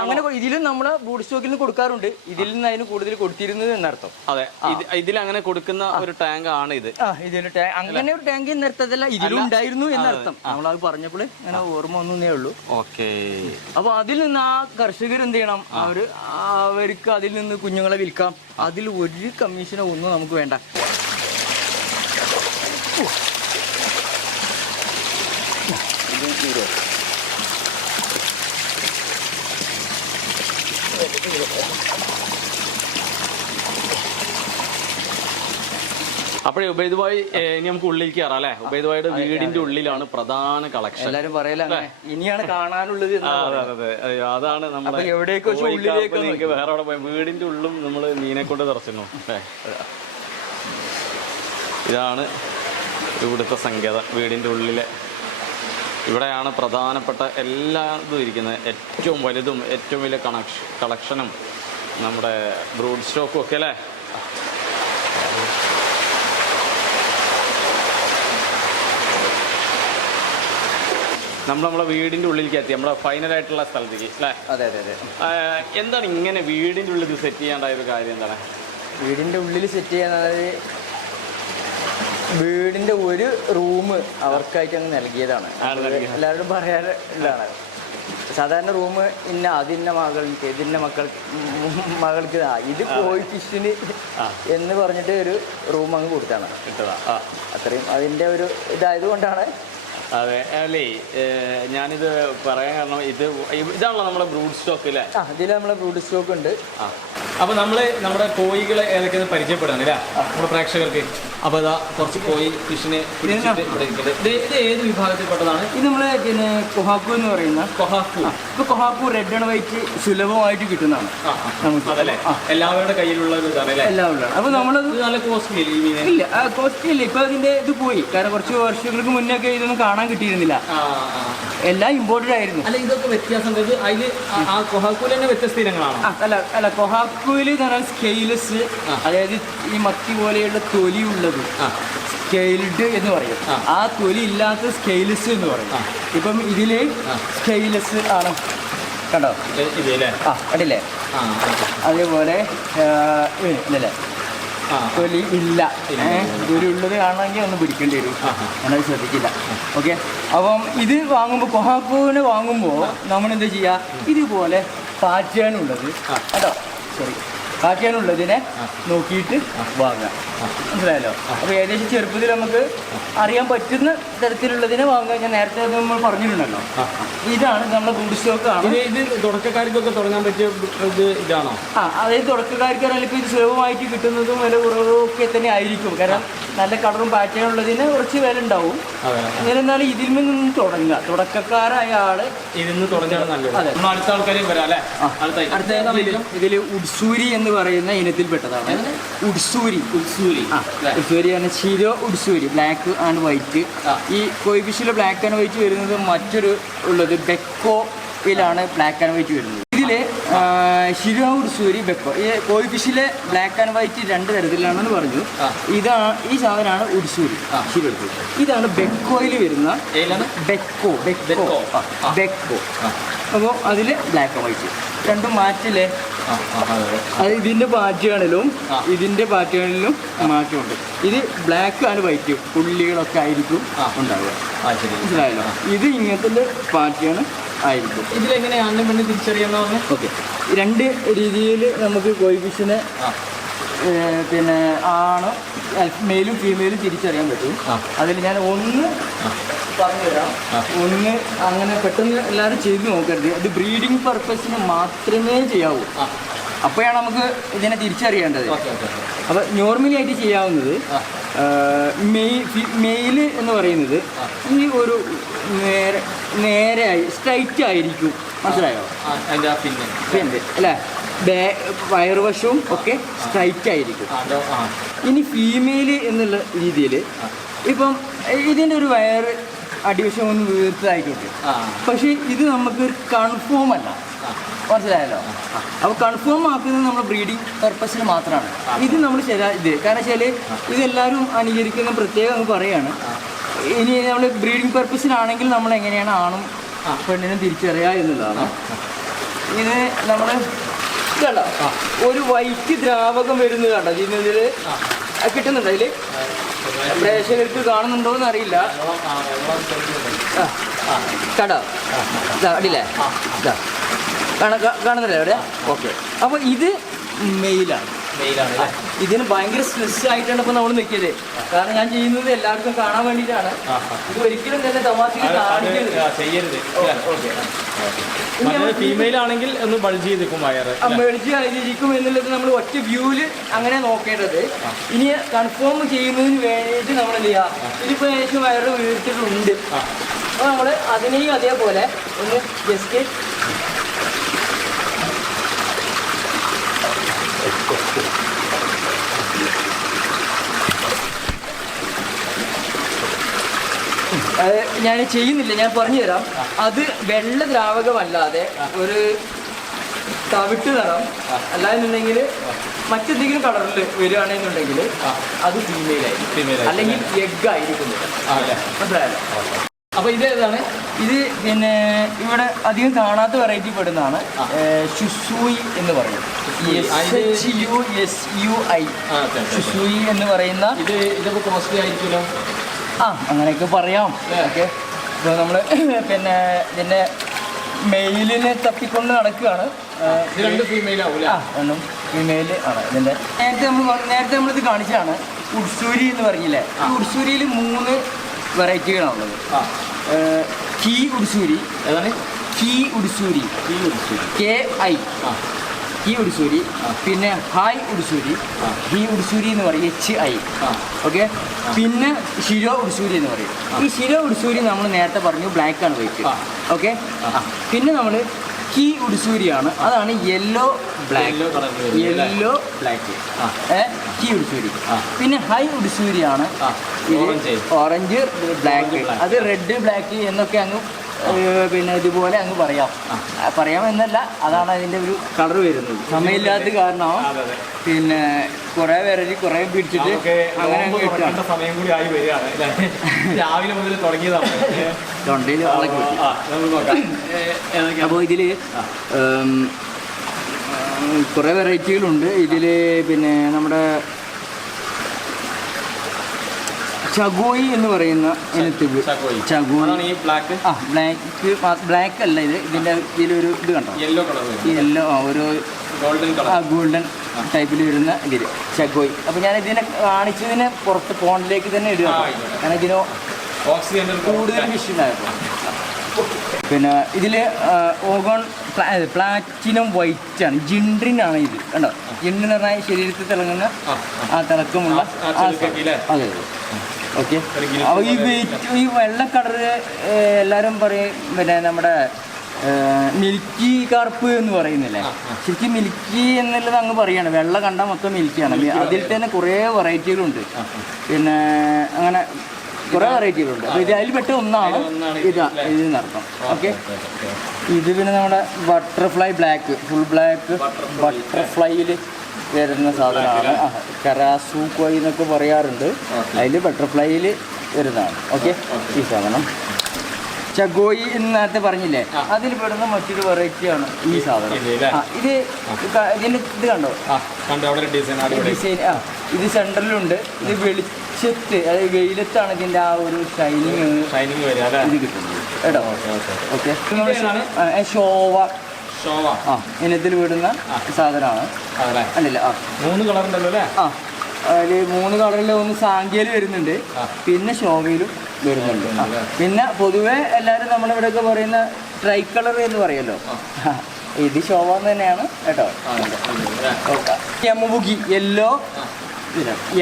അങ്ങനെ ഇതിലും നമ്മള് ബൂഡ് സ്റ്റോക്കിൽ നിന്ന് കൊടുക്കാറുണ്ട്. ഇതിൽ നിന്ന് അതിന് കൂടുതൽ കൊടുത്തിരുന്നത് എന്നർത്ഥം. അതെ, ഇതിൽ അങ്ങനെ കൊടുക്കുന്ന ഒരു ടാങ്ക് ആണ് ഇത്. അങ്ങനെ ഒരു ടാങ്ക് എന്നർത്ഥത്തില്ല, ഇതിലും ഉണ്ടായിരുന്നു എന്നർത്ഥം. നമ്മളത് പറഞ്ഞപ്പോൾ അങ്ങനെ ഓർമ്മ ഒന്നേ ഉള്ളൂ. ഓക്കെ. അപ്പൊ അതിൽ നിന്ന് ആ കർഷകർ എന്ത് ചെയ്യണം, അവർക്ക് അതിൽ നിന്ന് കുഞ്ഞുങ്ങളെ വിൽക്കാം. അതിൽ ഒരു കമ്മീഷനോ ഒന്നും നമുക്ക് വേണ്ട. അപ്പോഴേ ഉബൈദ് ഭായ്, ഇനി നമുക്ക് ഉള്ളിലേക്ക് കയറാം അല്ലേ? ഉബൈദ് ഭായിയുടെ വീടിന്റെ ഉള്ളിലാണ് പ്രധാന കളക്ഷൻ. എല്ലാരും പറയല്ലേ, ഇനിയാണ് കാണാനുള്ളത്. അതാണ് നമ്മുടെ വേറെ അവിടെ പോയി വീടിന്റെ ഉള്ളും നമ്മള് മീനെ കൊണ്ട് നിറച്ചിരുന്നു അല്ലേ? ഇതാണ് ഇവിടുത്തെ സങ്കേതം, വീടിന്റെ ഉള്ളിലെ ഇവിടെയാണ് പ്രധാനപ്പെട്ട എല്ലാ ഇതും ഇരിക്കുന്നത്. ഏറ്റവും വലുതും ഏറ്റവും വലിയ കളക്ഷനും നമ്മുടെ ബ്രൂഡ് സ്റ്റോക്കും ഒക്കെ അല്ലേ. നമ്മളെ വീടിൻ്റെ ഉള്ളിലേക്ക് എത്തി, നമ്മുടെ ഫൈനലായിട്ടുള്ള സ്ഥലത്തേക്ക് അല്ലേ. അതെ അതെ അതെ. എന്താണ് ഇങ്ങനെ വീടിൻ്റെ ഉള്ളിൽ ഇത് സെറ്റ് ചെയ്യാണ്ടായ ഒരു കാര്യം എന്താണ്? വീടിൻ്റെ ഉള്ളിൽ സെറ്റ് ചെയ്യാൻ വീടിൻ്റെ ഒരു റൂം അവർക്കായിട്ട് അങ്ങ് നൽകിയതാണ്. എല്ലാവരോടും പറയാറുള്ളതാണ്. സാധാരണ റൂം അതിൻ്റെ മകൾക്ക് ഇതിൻ്റെ മകൾക്ക് ഇത് കോഴി ഫിഷിന് എന്ന് പറഞ്ഞിട്ട് ഒരു റൂം അങ്ങ് കൊടുത്താണ് കിട്ടതാ. അത്രയും അതിൻ്റെ ഒരു ഇതായതുകൊണ്ടാണ്. അതെ അല്ലേ, ഞാനിത് പറയാൻ കാരണം ഇതാണല്ലോ നമ്മുടെ ബ്രൂഡ് സ്റ്റോക്ക് അല്ലേ. ഇതിൽ നമ്മളെ ബ്രൂഡ് സ്റ്റോക്ക് ഉണ്ട്. അപ്പോൾ നമ്മുടെ കോഴികളെ ഏതൊക്കെയാണ് പരിചയപ്പെടാൻ അല്ലേ നമ്മുടെ പ്രേക്ഷകർക്ക്. അപ്പോൾ ഇതാ കുറച്ച് കോഴി ഫിഷിനെ ഇത് ഏത് വിഭാഗത്തിൽപ്പെട്ടതാണ്? ഇത് നമ്മള് പിന്നെ കൊഹാക്കു എന്ന് പറയുന്ന കൊഹാക്കു റെഡ് ആൻഡ് വൈറ്റ് സുലഭമായിട്ട് കിട്ടുന്നതാണ് നമുക്ക്. അതല്ലേ എല്ലാവരുടെ കയ്യിലുള്ള ഒരു ഇതാണ് അല്ലേ. എല്ലാവരും. അപ്പോൾ നമ്മളത് നല്ല കോസ്റ്റ്ലി ഇല്ല, കോസ്റ്റ്ലി ഇല്ല. ഇപ്പൊ അതിന്റെ ഇത് പോയി. കാരണം കുറച്ച് വർഷങ്ങൾക്ക് മുന്നേ ഒക്കെ ഇതൊന്നും കാണാൻ കിട്ടിയിരുന്നില്ല. എല്ലാം ഇമ്പോർട്ടഡ് ആയിരുന്നു. അല്ല ഇതൊക്കെ വ്യത്യാസം അതില് ആ കൊഹാക്കുവിൽ തന്നെ വ്യത്യസ്ത ഇനങ്ങളാണ്. അല്ല കൊഹാക്കുവിൽ സ്കെയിലസ്, അതായത് ഈ മത്തി പോലെയുള്ള തൊലി ഉള്ളത് സ്കെയിൽഡ് എന്ന് പറയും. ആ തൊലി ഇല്ലാത്ത സ്കെയിലസ് എന്ന് പറയും. ഇപ്പം ഇതില് സ്കെയിലസ് ആണ്, കണ്ടോ കണ്ടില്ലേ. അതേപോലെ ഇതല്ലേ തൊലി ഇല്ല. തൊലി ഉള്ളത് കാണണമെങ്കിൽ ഒന്ന് പിടിക്കേണ്ടി വരും, ഞാനത് ശ്രദ്ധിക്കില്ല. ഓക്കെ, അപ്പം ഇത് വാങ്ങുമ്പോൾ കൊഹാക്കുവിനെ വാങ്ങുമ്പോൾ നമ്മളെന്താ ചെയ്യുക, ഇതുപോലെ പാറ്റേണുള്ളത് കേട്ടോ, പാറ്റേണുള്ളതിനെ നോക്കിയിട്ട് വാങ്ങാം. മനസ്സിലായല്ലോ. അപ്പോൾ ഏകദേശം ചെറുപ്പത്തിൽ നമുക്ക് അറിയാൻ പറ്റുന്ന തരത്തിലുള്ളതിനെ വാങ്ങാൻ ഞാൻ നേരത്തെ നമ്മൾ പറഞ്ഞിട്ടുണ്ടല്ലോ. ഇതാണ് നമ്മുടെ ബ്രൂഡ് സ്റ്റോക്ക് ആണ്. ഇത് തുടക്കക്കാർക്കൊക്കെ തുടങ്ങാൻ പറ്റിയ ഇതാണോ? അതായത് തുടക്കക്കാർക്കാണെങ്കിൽ ഇപ്പോൾ ഇത് സുലഭമായിട്ട് കിട്ടുന്നതും വില കുറവും ഒക്കെ തന്നെ ആയിരിക്കും. കാരണം നല്ല കളറും പാറ്റേൺ ഉള്ളതിന് കുറച്ച് വില ഉണ്ടാവും. എന്നിരുന്നാലും ഇതിൽ നിന്നും തുടങ്ങുക, തുടക്കക്കാരായ ആള് ഇതിന്ന് തുടങ്ങാൻ നല്ലത്. അതെ, അടുത്ത ആൾക്കാരെയും വരാം അല്ലേ. അടുത്ത ഇതിൽ ഉഡ്സൂരി എന്ന് പറയുന്ന ഇനത്തിൽപ്പെട്ടതാണ്. ഉഡ്സൂരിയാണ് ക്ഷീരോ ഉഡ്സൂരി, ബ്ലാക്ക് ആൻഡ് വൈറ്റ്. ഈ കോഴി ഫിഷിലെ ബ്ലാക്ക് ആൻഡ് വൈറ്റ് വരുന്നത് മറ്റൊരു ഉള്ളത് ബെക്കോയിലാണ് ബ്ലാക്ക് ആൻഡ് വൈറ്റ് വരുന്നത്. ഇതില് ഷിരോ ഉഡ്സൂരി, ബെക്കോ. ഈ കോഴി ഫിഷിലെ ബ്ലാക്ക് ആൻഡ് വൈറ്റ് രണ്ട് തരത്തിലാണെന്ന് പറഞ്ഞു. ഈ സാധനമാണ് ഉഡ്സൂരി, ഇതാണ് ബെക്കോയിൽ വരുന്ന ബെക്കോ. അപ്പോൾ അതിൽ ബ്ലാക്ക് ആൻഡ് വൈറ്റ് രണ്ടും മാറ്റില്ലേ. അത് ഇതിൻ്റെ പാറ്റേണിലും മാറ്റമുണ്ട്. ഇത് ബ്ലാക്ക് ആൻഡ് വൈറ്റ് പുള്ളികളൊക്കെ ആയിരിക്കും ഉണ്ടാവുക, മനസ്സിലായല്ലോ. ഇത് ഇങ്ങനത്തെ പാറ്റേൺ ആയിരിക്കും. ഇതിലെങ്ങനെയാണ് പെണ്ണ് തിരിച്ചറിയാന്ന് പറഞ്ഞു? ഓക്കെ, രണ്ട് രീതിയിൽ നമുക്ക് കോഴി ഫിഷിനെ പിന്നെ ആണ് മെയിലും ഫീമെയിലും തിരിച്ചറിയാൻ പറ്റും. അതിൽ ഞാൻ ഒന്ന് പറഞ്ഞുതരാം. ഒന്ന് അങ്ങനെ പെട്ടെന്ന് എല്ലാവരും ചെയ്ത് നോക്കരുത്. ഇത് ബ്രീഡിങ് പർപ്പസിന് മാത്രമേ ചെയ്യാവൂ. അപ്പോഴാണ് നമുക്ക് ഇതിനെ തിരിച്ചറിയേണ്ടത്. അപ്പോൾ നോർമലി ആയിട്ട് ചെയ്യാവുന്നത് മെയിൽ എന്ന് പറയുന്നത് ഈ ഒരു നേരെയായി സ്ട്രൈറ്റ് ആയിരിക്കും, മനസ്സിലായോ? പിന്നെ അല്ലേ, വയറുവശവും ഒക്കെ സ്ട്രൈറ്റ് ആയിരിക്കും. ഇനി ഫീമെയിൽ എന്നുള്ള രീതിയിൽ ഇപ്പം ഇതിൻ്റെ ഒരു വയറ് അടിവശം ഒന്ന് വീർത്തതായിക്കോട്ടെ, പക്ഷേ ഇത് നമുക്ക് കൺഫേം അല്ല, മനസ്സിലായല്ലോ. അപ്പോൾ കൺഫേം ആക്കുന്നത് നമ്മൾ ബ്രീഡിങ് പർപ്പസിന് മാത്രമാണ്. ഇത് നമ്മൾ കാരണം വെച്ചാൽ ഇതെല്ലാവരും അനുകരിക്കുന്ന പ്രത്യേകം അങ്ങ് പറയാണ്. ഇനി നമ്മൾ ബ്രീഡിങ് പർപ്പസിനാണെങ്കിൽ നമ്മൾ എങ്ങനെയാണ് ആണും പെണ്ണിനും തിരിച്ചറിയുക എന്നുള്ളതാണ്. ഇത് നമ്മൾ ഇതല്ല ഒരു വൈറ്റ് ദ്രാവകം വരുന്നത് കണ്ടോ, ഇതിൽ കിട്ടുന്നുണ്ടോ? അതിൽ പ്രേക്ഷകർക്ക് കാണുന്നുണ്ടോ എന്ന് അറിയില്ല. കണ്ടോ, അടിയില്ലേ, കാണുന്നില്ലേ അവിടെ? ഓക്കെ, അപ്പോൾ ഇത് മെയിലാണ്. ഇതിന് ഭയങ്കര സ്ട്രെസ് ആയിട്ടാണ് ഇപ്പോൾ നമ്മൾ നിൽക്കിയത്. കാരണം ഞാൻ ചെയ്യുന്നത് എല്ലാവർക്കും കാണാൻ വേണ്ടിയിട്ടാണ്. ഇത് ഒരിക്കലും തന്നെ തമാശക്ക് ചെയ്യരുത്. ഫീമെയിൽ ആണെങ്കിൽ ഒന്ന് ബൾജ് ചെയ്തിരിക്കും, ബൾജ് ചെയ്തിരിക്കും എന്നുള്ളത് നമ്മൾ ഒറ്റ വ്യൂവിൽ അങ്ങനെ നോക്കേണ്ടത്. ഇനി കൺഫേം ചെയ്യുന്നതിന് വേണ്ടിയിട്ട് നമ്മൾ എന്ത് ചെയ്യുക, ഇതിപ്പോൾ ഏകദേശം വയറ് വീഴ്ത്തിട്ടുണ്ട്. അപ്പോൾ നമ്മൾ അതിനെയും അതേപോലെ ഒന്ന് ജസ്റ്റ് ഞാൻ ചെയ്യുന്നില്ല, ഞാൻ പറഞ്ഞു തരാം. അത് വെള്ള ദ്രാവകമല്ലാതെ ഒരു തവിട്ട് നിറം അല്ലാന്നുണ്ടെങ്കിൽ മറ്റെന്തെങ്കിലും കളറിൽ വരികയാണെന്നുണ്ടെങ്കിൽ അത് ഫീമെയിൽ അല്ലെങ്കിൽ എഗ് ആയിരിക്കും. മനസ്സിലായല്ലോ? അപ്പോൾ ഇതേതാണ്? ഇത് പിന്നെ ഇവിടെ അധികം കാണാത്ത വെറൈറ്റി പെടുന്നതാണ്. ഷുസൂയി എന്ന് പറയും. ഷുസൂയി എന്ന് പറയുന്ന ഇതൊക്കെ കോസ്റ്റ്ലി ആയിരിക്കുമല്ലോ. അങ്ങനെയൊക്കെ പറയാം. ഓക്കെ, ഇപ്പോൾ നമ്മൾ പിന്നെ ഇതിൻ്റെ മെയിലിനെ തപ്പിക്കൊണ്ട് നടക്കുകയാണ്. രണ്ട് ഫീമെയിൽ ആവില്ല? രണ്ടും ഫീമെയിൽ ആണ്. ഇതിൻ്റെ നേരത്തെ നമ്മളിത് കാണിച്ചതാണ് ഉഡ്സൂരി എന്ന് പറഞ്ഞില്ലേ. ഈ ഉഡ്സൂരിയിൽ 3 വെറൈറ്റികളാണുള്ളത്. കീ ഉഡ്സൂരി, ഏതാണ്? കീ ഉഡ്സൂരി, KI, കീ ഉഡ്സൂരി. പിന്നെ ഹായ് ഉഡ്സൂരി, ഹി ഉഡ്സൂരി എന്ന് പറയും, HI. ഓക്കെ, പിന്നെ ശിരോ ഉഡ്സൂരി എന്ന് പറയും. ഈ ശിരോ ഉഡ്സൂരി നമ്മൾ നേരത്തെ പറഞ്ഞു ബ്ലാക്ക് ആണ് വൈറ്റ്. ഓക്കെ, പിന്നെ നമ്മൾ കീ ഉഡ്സൂരിയാണ്, അതാണ് യെല്ലോ ബ്ലാക്ക്. കീ ഉഡ്സൂരി. പിന്നെ ഹൈ ഉഡ്സൂരിയാണ് ഓറഞ്ച് ബ്ലാക്ക്. അത് റെഡ് ബ്ലാക്ക് എന്നൊക്കെ അങ്ങ് പിന്നെ ഇതുപോലെ അങ്ങ് പറയാമെന്നല്ല, അതാണ് അതിൻ്റെ ഒരു കളർ വരുന്നത്. സമയമില്ലാത്ത കാരണം പിന്നെ കുറേ വെറൈറ്റി കുറേ പിടിച്ചിട്ട് അങ്ങനെ സമയം കൂടി ആയി വരികയാണ്. രാവിലെ മുതൽ തുടങ്ങിയതാണ്. തൊണ്ടയിൽ അപ്പോൾ ഇതിൽ കുറേ വെറൈറ്റികളുണ്ട്. ഇതിൽ പിന്നെ നമ്മുടെ ചഗോയി എന്ന് പറയുന്ന ഇനത്തിൽ ചഗോയി ബ്ലാക്ക് അല്ല ഇത്. ഇതിലൊരു ഇത് കണ്ടോ, യെല്ലോ ഒരു ഗോൾഡൻ ടൈപ്പിൽ വരുന്ന ഇതിൽ ചഗോയി. അപ്പോൾ ഞാൻ ഇതിനെ കാണിച്ചതിന് പുറത്ത് ഫോണിലേക്ക് തന്നെ ഇടുക, കാരണം ഇതിന് കൂടുതൽ വിഷയമായപ്പോൾ. പിന്നെ ഇതിൽ ഓഗോൺ പ്ലാറ്റിനം വൈറ്റ് ആണ്, ജിൻഡ്രിനാണ് ഇത്. കണ്ടോ, ജിൻഡ്രിൻ എന്ന് പറഞ്ഞാൽ ശരീരത്തിൽ തിളങ്ങുന്ന ആ തിളക്കമുള്ള അതെ. ഓക്കെ, അപ്പോൾ ഈ വെയിറ്റ് ഈ വെള്ള കളറ് എല്ലാവരും പറയും പിന്നെ നമ്മുടെ മിൽക്കി കാർപ്പ് എന്ന് പറയുന്നില്ലേ. ശരിക്കും മിൽക്കി എന്നുള്ളത് അങ്ങ് പറയാണ്, വെള്ള കണ്ടാൽ മൊത്തം മിൽക്കിയാണ്. അതിൽ തന്നെ കുറേ വെറൈറ്റികളുണ്ട്. പിന്നെ അങ്ങനെ കുറേ വെറൈറ്റികളുണ്ട്. അപ്പോൾ ഇത് അതിൽപ്പെട്ട ഒന്നാണ് ഇതിനർത്ഥം. ഓക്കെ, ഇത് പിന്നെ നമ്മുടെ ബട്ടർഫ്ലൈ ബ്ലാക്ക്, ഫുൾ ബ്ലാക്ക് ബട്ടർഫ്ലൈയിൽ വരുന്ന സാധനമാണ്. കരാസൂക്കോയി എന്നൊക്കെ പറയാറുണ്ട്. അതിൽ ബട്ടർഫ്ലൈയിൽ വരുന്നതാണ്. ഓക്കെ, ഈ സാധനം ചഗോയി എന്ന് നേരത്തെ പറഞ്ഞില്ലേ, അതിൽ പെടുന്ന മറ്റൊരു വെറൈറ്റിയാണ് ഈ സാധനം. ഇത് ഇതിൻ്റെ ഇത് കണ്ടോ, ഡിസൈൻ. ഇത് സെൻട്രലുണ്ട്. ഇത് വെളിച്ചത്ത്, അതായത് വെയിലത്താണ് ഇതിൻ്റെ ആ ഒരു ഷൈനിങ് ഇത് കിട്ടുന്നത് കേട്ടോ. ഓക്കെ, ഷോവ ഇനത്തിൽ വിടുന്ന സാധനമാണ്. അല്ലല്ല, 3 കളറുണ്ടല്ലോ അല്ലേ? അതിൽ 3 കളറിൽ ഒന്ന് സാങ്കേല് വരുന്നുണ്ട്, പിന്നെ ഷോവയിലും വരുന്നുണ്ട്. പിന്നെ പൊതുവെ എല്ലാവരും നമ്മളിവിടെയൊക്കെ പറയുന്ന ട്രൈ കളർ എന്ന് പറയുമല്ലോ, ഇത് ഷോവ തന്നെയാണ് കേട്ടോ. യമബുഗി യെല്ലോ,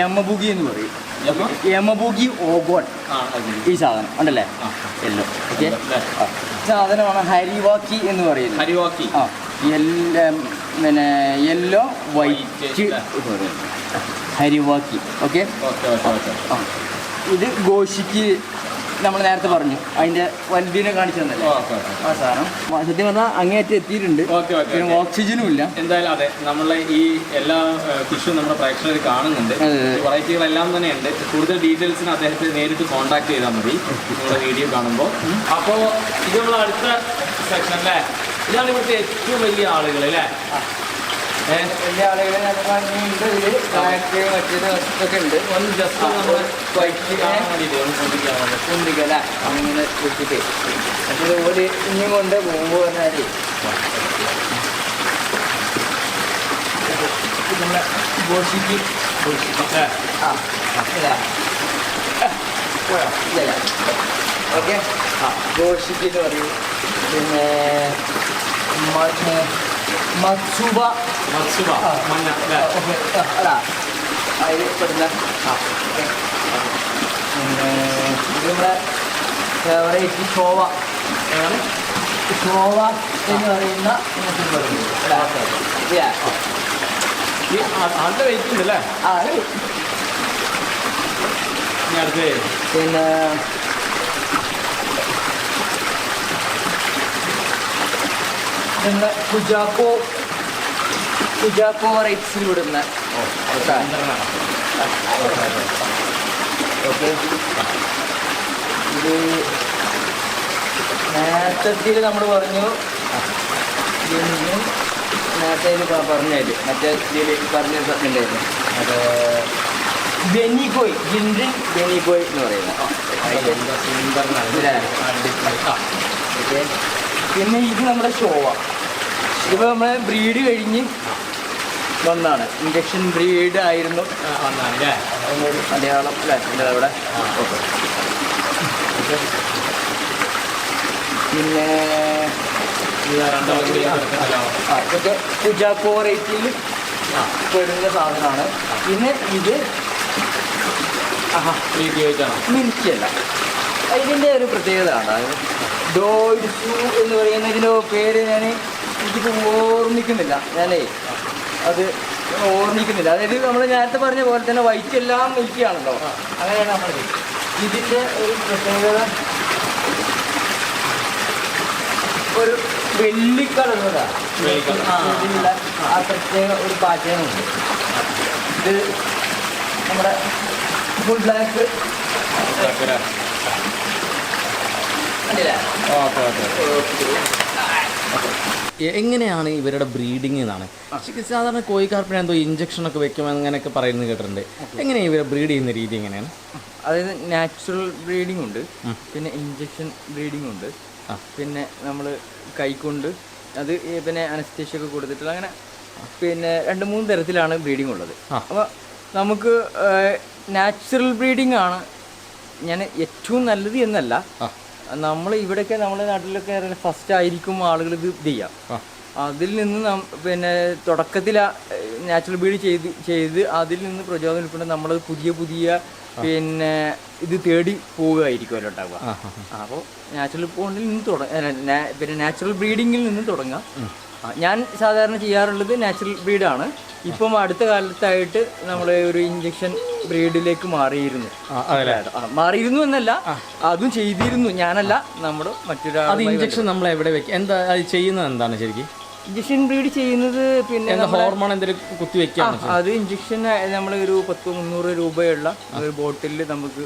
യമബുഗി എന്ന് പറയും. യമബുഗി ഓഗോൺ ഈ സാധനം ഉണ്ടല്ലേ, യെല്ലോ. ഓക്കെ, സാധനമാണ് ഹരിവാക്കി എന്ന് പറയുന്നത്. ഹരിവാക്കി പിന്നെ യെല്ലോ വൈറ്റ് ഹരിവാക്കി. ഓക്കെ, ഇത് ഗോഷിക്ക് നമ്മൾ നേരത്തെ പറഞ്ഞു, അതിൻ്റെ വലുതിനെ കാണിച്ചു തന്നല്ലേ ആ സാധനം. സത്യം പറഞ്ഞാൽ അങ്ങേയറ്റം എത്തിയിട്ടുണ്ട്. പിന്നെ ഓക്സിജനും ഇല്ല. എന്തായാലും അതെ, നമ്മളെ ഈ എല്ലാ ഫിഷും നമ്മുടെ പ്രേക്ഷകർ കാണുന്നുണ്ട്. വെറൈറ്റികളെല്ലാം തന്നെ ഉണ്ട്. കൂടുതൽ ഡീറ്റെയിൽസിന് അദ്ദേഹത്തെ നേരിട്ട് കോൺടാക്ട് ചെയ്താൽ മതി നമ്മുടെ വീഡിയോ കാണുമ്പോൾ. അപ്പോൾ ഇത് നമ്മൾ അടുത്ത സെക്ഷൻ അല്ലേ, ഇതാണ് ഇവിടുത്തെ ഏറ്റവും വലിയ ആളുകൾ അല്ലേ? വലിയ ആളുകളെ ഉണ്ട്. ഇതിൽ മറ്റേത് ഒക്കെ ഉണ്ട്. ഒന്ന് ജസ്റ്റ് നമ്മൾ വൈറ്റ് കാണാൻ വേണ്ടിയിട്ട് കുന്തിക്കല്ല അങ്ങനെ വെച്ചിട്ട് മറ്റേത് ഒരു ഇനിയും കൊണ്ട് പോകുമ്പോൾ പറഞ്ഞാൽ നമ്മളെ ഗോഷിക്ക് ഓക്കെ, ഗോഷിക്ക് എന്ന് പറയും. പിന്നെ മത്സുബ മഞ്ഞ അല്ല അതിൽ പെടുന്ന. പിന്നെ ഇത് നമ്മുടെ ഫേവറേറ്റ് ഷോവ എന്ന് പറയുന്ന നല്ല വെയിറ്റ് ഉണ്ട് അല്ലേ? പിന്നെ നമ്മുടെ കുജാക്കോ റൈറ്റ്സിൽ വിടുന്ന ഓക്കെ. ഇത് നേരത്തെ നമ്മൾ പറഞ്ഞു, നേരത്തെ പറഞ്ഞാല് മറ്റേ ഇതിൽ പറഞ്ഞ ഉണ്ടായിരുന്നു അത് ബെനിക്കോയ്, ജിൻറിൻ ബെനിക്കോയ് എന്ന് പറയുന്നത്. ഓക്കെ. പിന്നെ ഇത് നമ്മുടെ ഷോവ. ഇതിപ്പോൾ നമ്മൾ ബ്രീഡ് കഴിഞ്ഞ് വന്നാണ്, ഇഞ്ചക്ഷൻ ബ്രീഡ് ആയിരുന്നു ഒരു മലയാളം അല്ലേ എൻ്റെ അവിടെ. ഓക്കെ. പിന്നെ ഇതൊക്കെ കുജാക്കോ റേറ്റിൽ പെടുന്ന സാധനമാണ്. പിന്നെ ഇത് മിൽക്കിയല്ല, ഇതിൻ്റെ ഒരു പ്രത്യേകത ആണ്. ഡോയിഡ്സു എന്ന് പറയുന്ന ഇതിൻ്റെ പേര് എനിക്കിപ്പോൾ ഓർമ്മിക്കുന്നില്ല, അത് ഓർമ്മിക്കുന്നില്ല. അതായത് നമ്മൾ നേരത്തെ പറഞ്ഞ പോലെ തന്നെ വൈറ്റ് എല്ലാം മിൽക്കിയാണല്ലോ, അങ്ങനെയാണ് നമ്മൾ. ഇതിൻ്റെ ഒരു പ്രത്യേകത ഒരു വെള്ളിക്കളറുള്ളതാണ്, ഇതിനുള്ള ആ പ്രത്യേക ഒരു പാറ്റേണുണ്ട്. ഇത് നമ്മുടെ ഫുൾ ബ്ലാക്ക് എങ്ങനെയാണ് ഇവരുടെ ബ്രീഡിങ് എന്നാണ് സാധാരണ കോഴിക്കാർപ്പിന് എന്തോ ഇഞ്ചക്ഷനൊക്കെ വെക്കുമെന്ന് അങ്ങനെയൊക്കെ പറയുന്നത് കേട്ടിട്ടുണ്ട്. എങ്ങനെയാണ് ഇവരെ ബ്രീഡ് ചെയ്യുന്ന രീതി എങ്ങനെയാണ്? അതായത് നാച്ചുറൽ ബ്രീഡിംഗ് ഉണ്ട്, പിന്നെ ഇഞ്ചക്ഷൻ ബ്രീഡിംഗ് ഉണ്ട്, പിന്നെ നമ്മൾ കൈക്കൊണ്ട് അത് പിന്നെ അനസ്തേഷ്യ ഒക്കെ കൊടുത്തിട്ടുള്ള അങ്ങനെ പിന്നെ 2-3 തരത്തിലാണ് ബ്രീഡിംഗ് ഉള്ളത്. അപ്പോൾ നമുക്ക് നാച്ചുറൽ ബ്രീഡിംഗ് ആണ് ഞാൻ ഏറ്റവും നല്ലത് എന്നല്ല. നമ്മൾ ഇവിടെയൊക്കെ നമ്മുടെ നാട്ടിലൊക്കെ ഫസ്റ്റ് ആയിരിക്കും ആളുകൾ ഇത് ചെയ്യാം. അതിൽ നിന്ന് പിന്നെ തുടക്കത്തിൽ നാച്ചുറൽ ബ്രീഡ് ചെയ്ത് അതിൽ നിന്ന് പ്രചോദനം ഉൾപ്പെടെ നമ്മളത് പുതിയ പിന്നെ ഇത് തേടി പോവുകയായിരിക്കുമല്ലോ ഉണ്ടാവുക. അപ്പോൾ നാച്ചുറൽ പോണ്ടിൽ നിന്ന് പിന്നെ നാച്ചുറൽ ബ്രീഡിങ്ങിൽ നിന്ന് തുടങ്ങാം. ഞാൻ സാധാരണ ചെയ്യാറുള്ളത് നാച്ചുറൽ ബ്രീഡാണ്. ഇപ്പം അടുത്ത കാലത്തായിട്ട് നമ്മൾ ഒരു ഇഞ്ചക്ഷൻ ബ്രീഡിലേക്ക് മാറിയിരുന്നു എന്നല്ല, അതും ചെയ്തിരുന്നു ഞാനല്ല, നമ്മുടെ മറ്റൊരാൾ. ഇഞ്ചക്ഷൻ നമ്മൾ എവിടെ വെക്കും, എന്താ ചെയ്യുന്നത്, എന്താണ് ശരിക്കും ഇഞ്ചക്ഷൻ ബ്രീഡ് ചെയ്യുന്നത്? പിന്നെ ഹോർമോൺ എന്തെങ്കിലും കുത്തിവെക്കാം. അത് ഇഞ്ചക്ഷൻ നമ്മൾ ഒരു 100-300 രൂപയുള്ള ഒരു ബോട്ടിൽ നമുക്ക്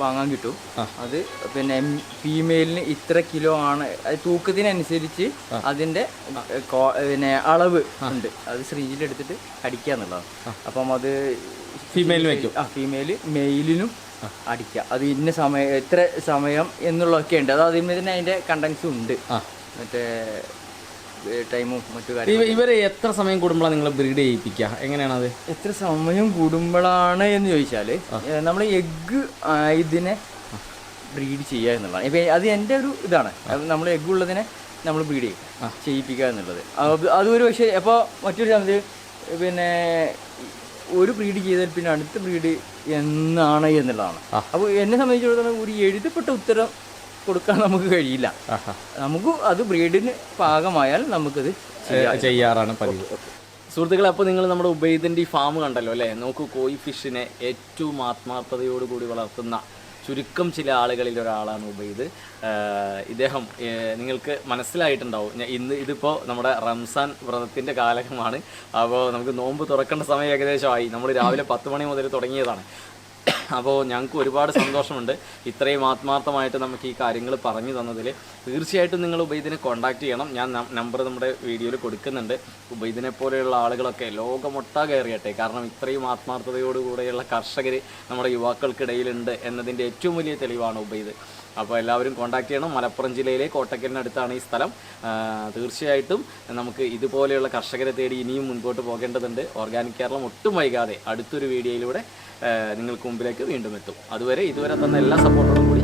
വാങ്ങാൻ കിട്ടും. അത് പിന്നെ ഫീമെയിലിന് ഇത്ര കിലോ ആണ്, അത് തൂക്കത്തിനനുസരിച്ച് അതിൻ്റെ പിന്നെ അളവ് ഉണ്ട്. അത് ശ്രീജിലെടുത്തിട്ട് അടിക്കുക എന്നുള്ളതാണ്. അപ്പം അത് ഫീമെയിലിന് വയ്ക്കും. മെയിലിനും അടിക്കുക. അത് ഇന്ന സമയം എത്ര സമയം എന്നുള്ളതൊക്കെ ഉണ്ട്. അത് അതിന് തന്നെ അതിൻ്റെ കണ്ടൻസും ഉണ്ട്, മറ്റേ ടൈമും മറ്റു കാര്യങ്ങളും. ഇവരെ എത്ര സമയം കൂടുമ്പോഴാണ് നിങ്ങൾ ബ്രീഡ് ചെയ്യിപ്പിക്കുക, എങ്ങനെയാണ് അത്? എത്ര സമയം കൂടുമ്പോഴാണ് എന്ന് ചോദിച്ചാൽ നമ്മൾ എഗ്ഗ് ഇതിനെ ബ്രീഡ് ചെയ്യുക എന്നുള്ളതാണ്. ഇപ്പം അത് എൻ്റെ ഒരു ഇതാണ്. നമ്മൾ എഗ്ഗ് ഉള്ളതിനെ നമ്മൾ ബ്രീഡ് ചെയ്യിപ്പിക്കുക എന്നുള്ളത്. അതൊരു പക്ഷേ അപ്പോൾ മറ്റൊരു സമയത്ത് പിന്നെ ഒരു ബ്രീഡ് ചെയ്താൽ പിന്നെ അടുത്ത ബ്രീഡ് എന്നാണ് എന്നുള്ളതാണ്. അപ്പോൾ എന്നെ സംബന്ധിച്ചിടത്തോളം ഒരു എഴുതപ്പെട്ട ഉത്തരം കൊടുക്കാൻ നമുക്ക് കഴിയില്ല. നമുക്ക് അത് ബ്രീഡിന് പാകമായാൽ നമുക്കത് ചെയ്യാറാണ് പതിവ്. സുഹൃത്തുക്കളെ, അപ്പോൾ നിങ്ങൾ നമ്മുടെ ഉബൈദിൻ്റെ ഈ ഫാം കണ്ടല്ലോ അല്ലേ? നോക്കൂ, കോയി ഫിഷിനെ ഏറ്റവും ആത്മാർത്ഥതയോടുകൂടി വളർത്തുന്ന ചുരുക്കം ചില ആളുകളിൽ ഒരാളാണ് ഉബൈദ്. ഇദ്ദേഹം നിങ്ങൾക്ക് മനസ്സിലായിട്ടുണ്ടാവും, ഇതിപ്പോൾ നമ്മുടെ റംസാൻ വ്രതത്തിൻ്റെ കാലമാണ്. അപ്പോൾ നമുക്ക് നോമ്പ് തുറക്കേണ്ട സമയം ഏകദേശമായി. നമ്മൾ രാവിലെ 10 മണി മുതൽ തുടങ്ങിയതാണ്. അപ്പോൾ ഞങ്ങൾക്ക് ഒരുപാട് സന്തോഷമുണ്ട് ഇത്രയും ആത്മാർത്ഥമായിട്ട് നമുക്ക് ഈ കാര്യങ്ങൾ പറഞ്ഞു തന്നതിൽ. തീർച്ചയായിട്ടും നിങ്ങൾ ഉബൈദിനെ കോൺടാക്ട് ചെയ്യണം. ഞാൻ നമ്പർ നമ്മുടെ വീഡിയോയിൽ കൊടുക്കുന്നുണ്ട്. ഉബൈദിനെ പോലെയുള്ള ആളുകളൊക്കെ ലോകമൊട്ടാകെ അറിയട്ടെ. കാരണം ഇത്രയും ആത്മാർത്ഥതയോടുകൂടെയുള്ള കർഷകർ നമ്മുടെ യുവാക്കൾക്കിടയിലുണ്ട് എന്നതിൻ്റെ ഏറ്റവും വലിയ തെളിവാണ് ഉബൈദ്. അപ്പോൾ എല്ലാവരും കോൺടാക്ട് ചെയ്യണം. മലപ്പുറം ജില്ലയിലെ കോട്ടക്കലിനടുത്താണ് ഈ സ്ഥലം. തീർച്ചയായിട്ടും നമുക്ക് ഇതുപോലെയുള്ള കർഷകരെ തേടി ഇനിയും മുൻപോട്ട് പോകേണ്ടതുണ്ട്. ഓർഗാനിക് കേരളം ഒട്ടും വൈകാതെ അടുത്തൊരു വീഡിയോയിലൂടെ നിങ്ങൾക്ക് മുമ്പിലേക്ക് വീണ്ടും എത്തും. അതുവരെ ഇതുവരെ തന്ന എല്ലാ സപ്പോർട്ടോടും കൂടി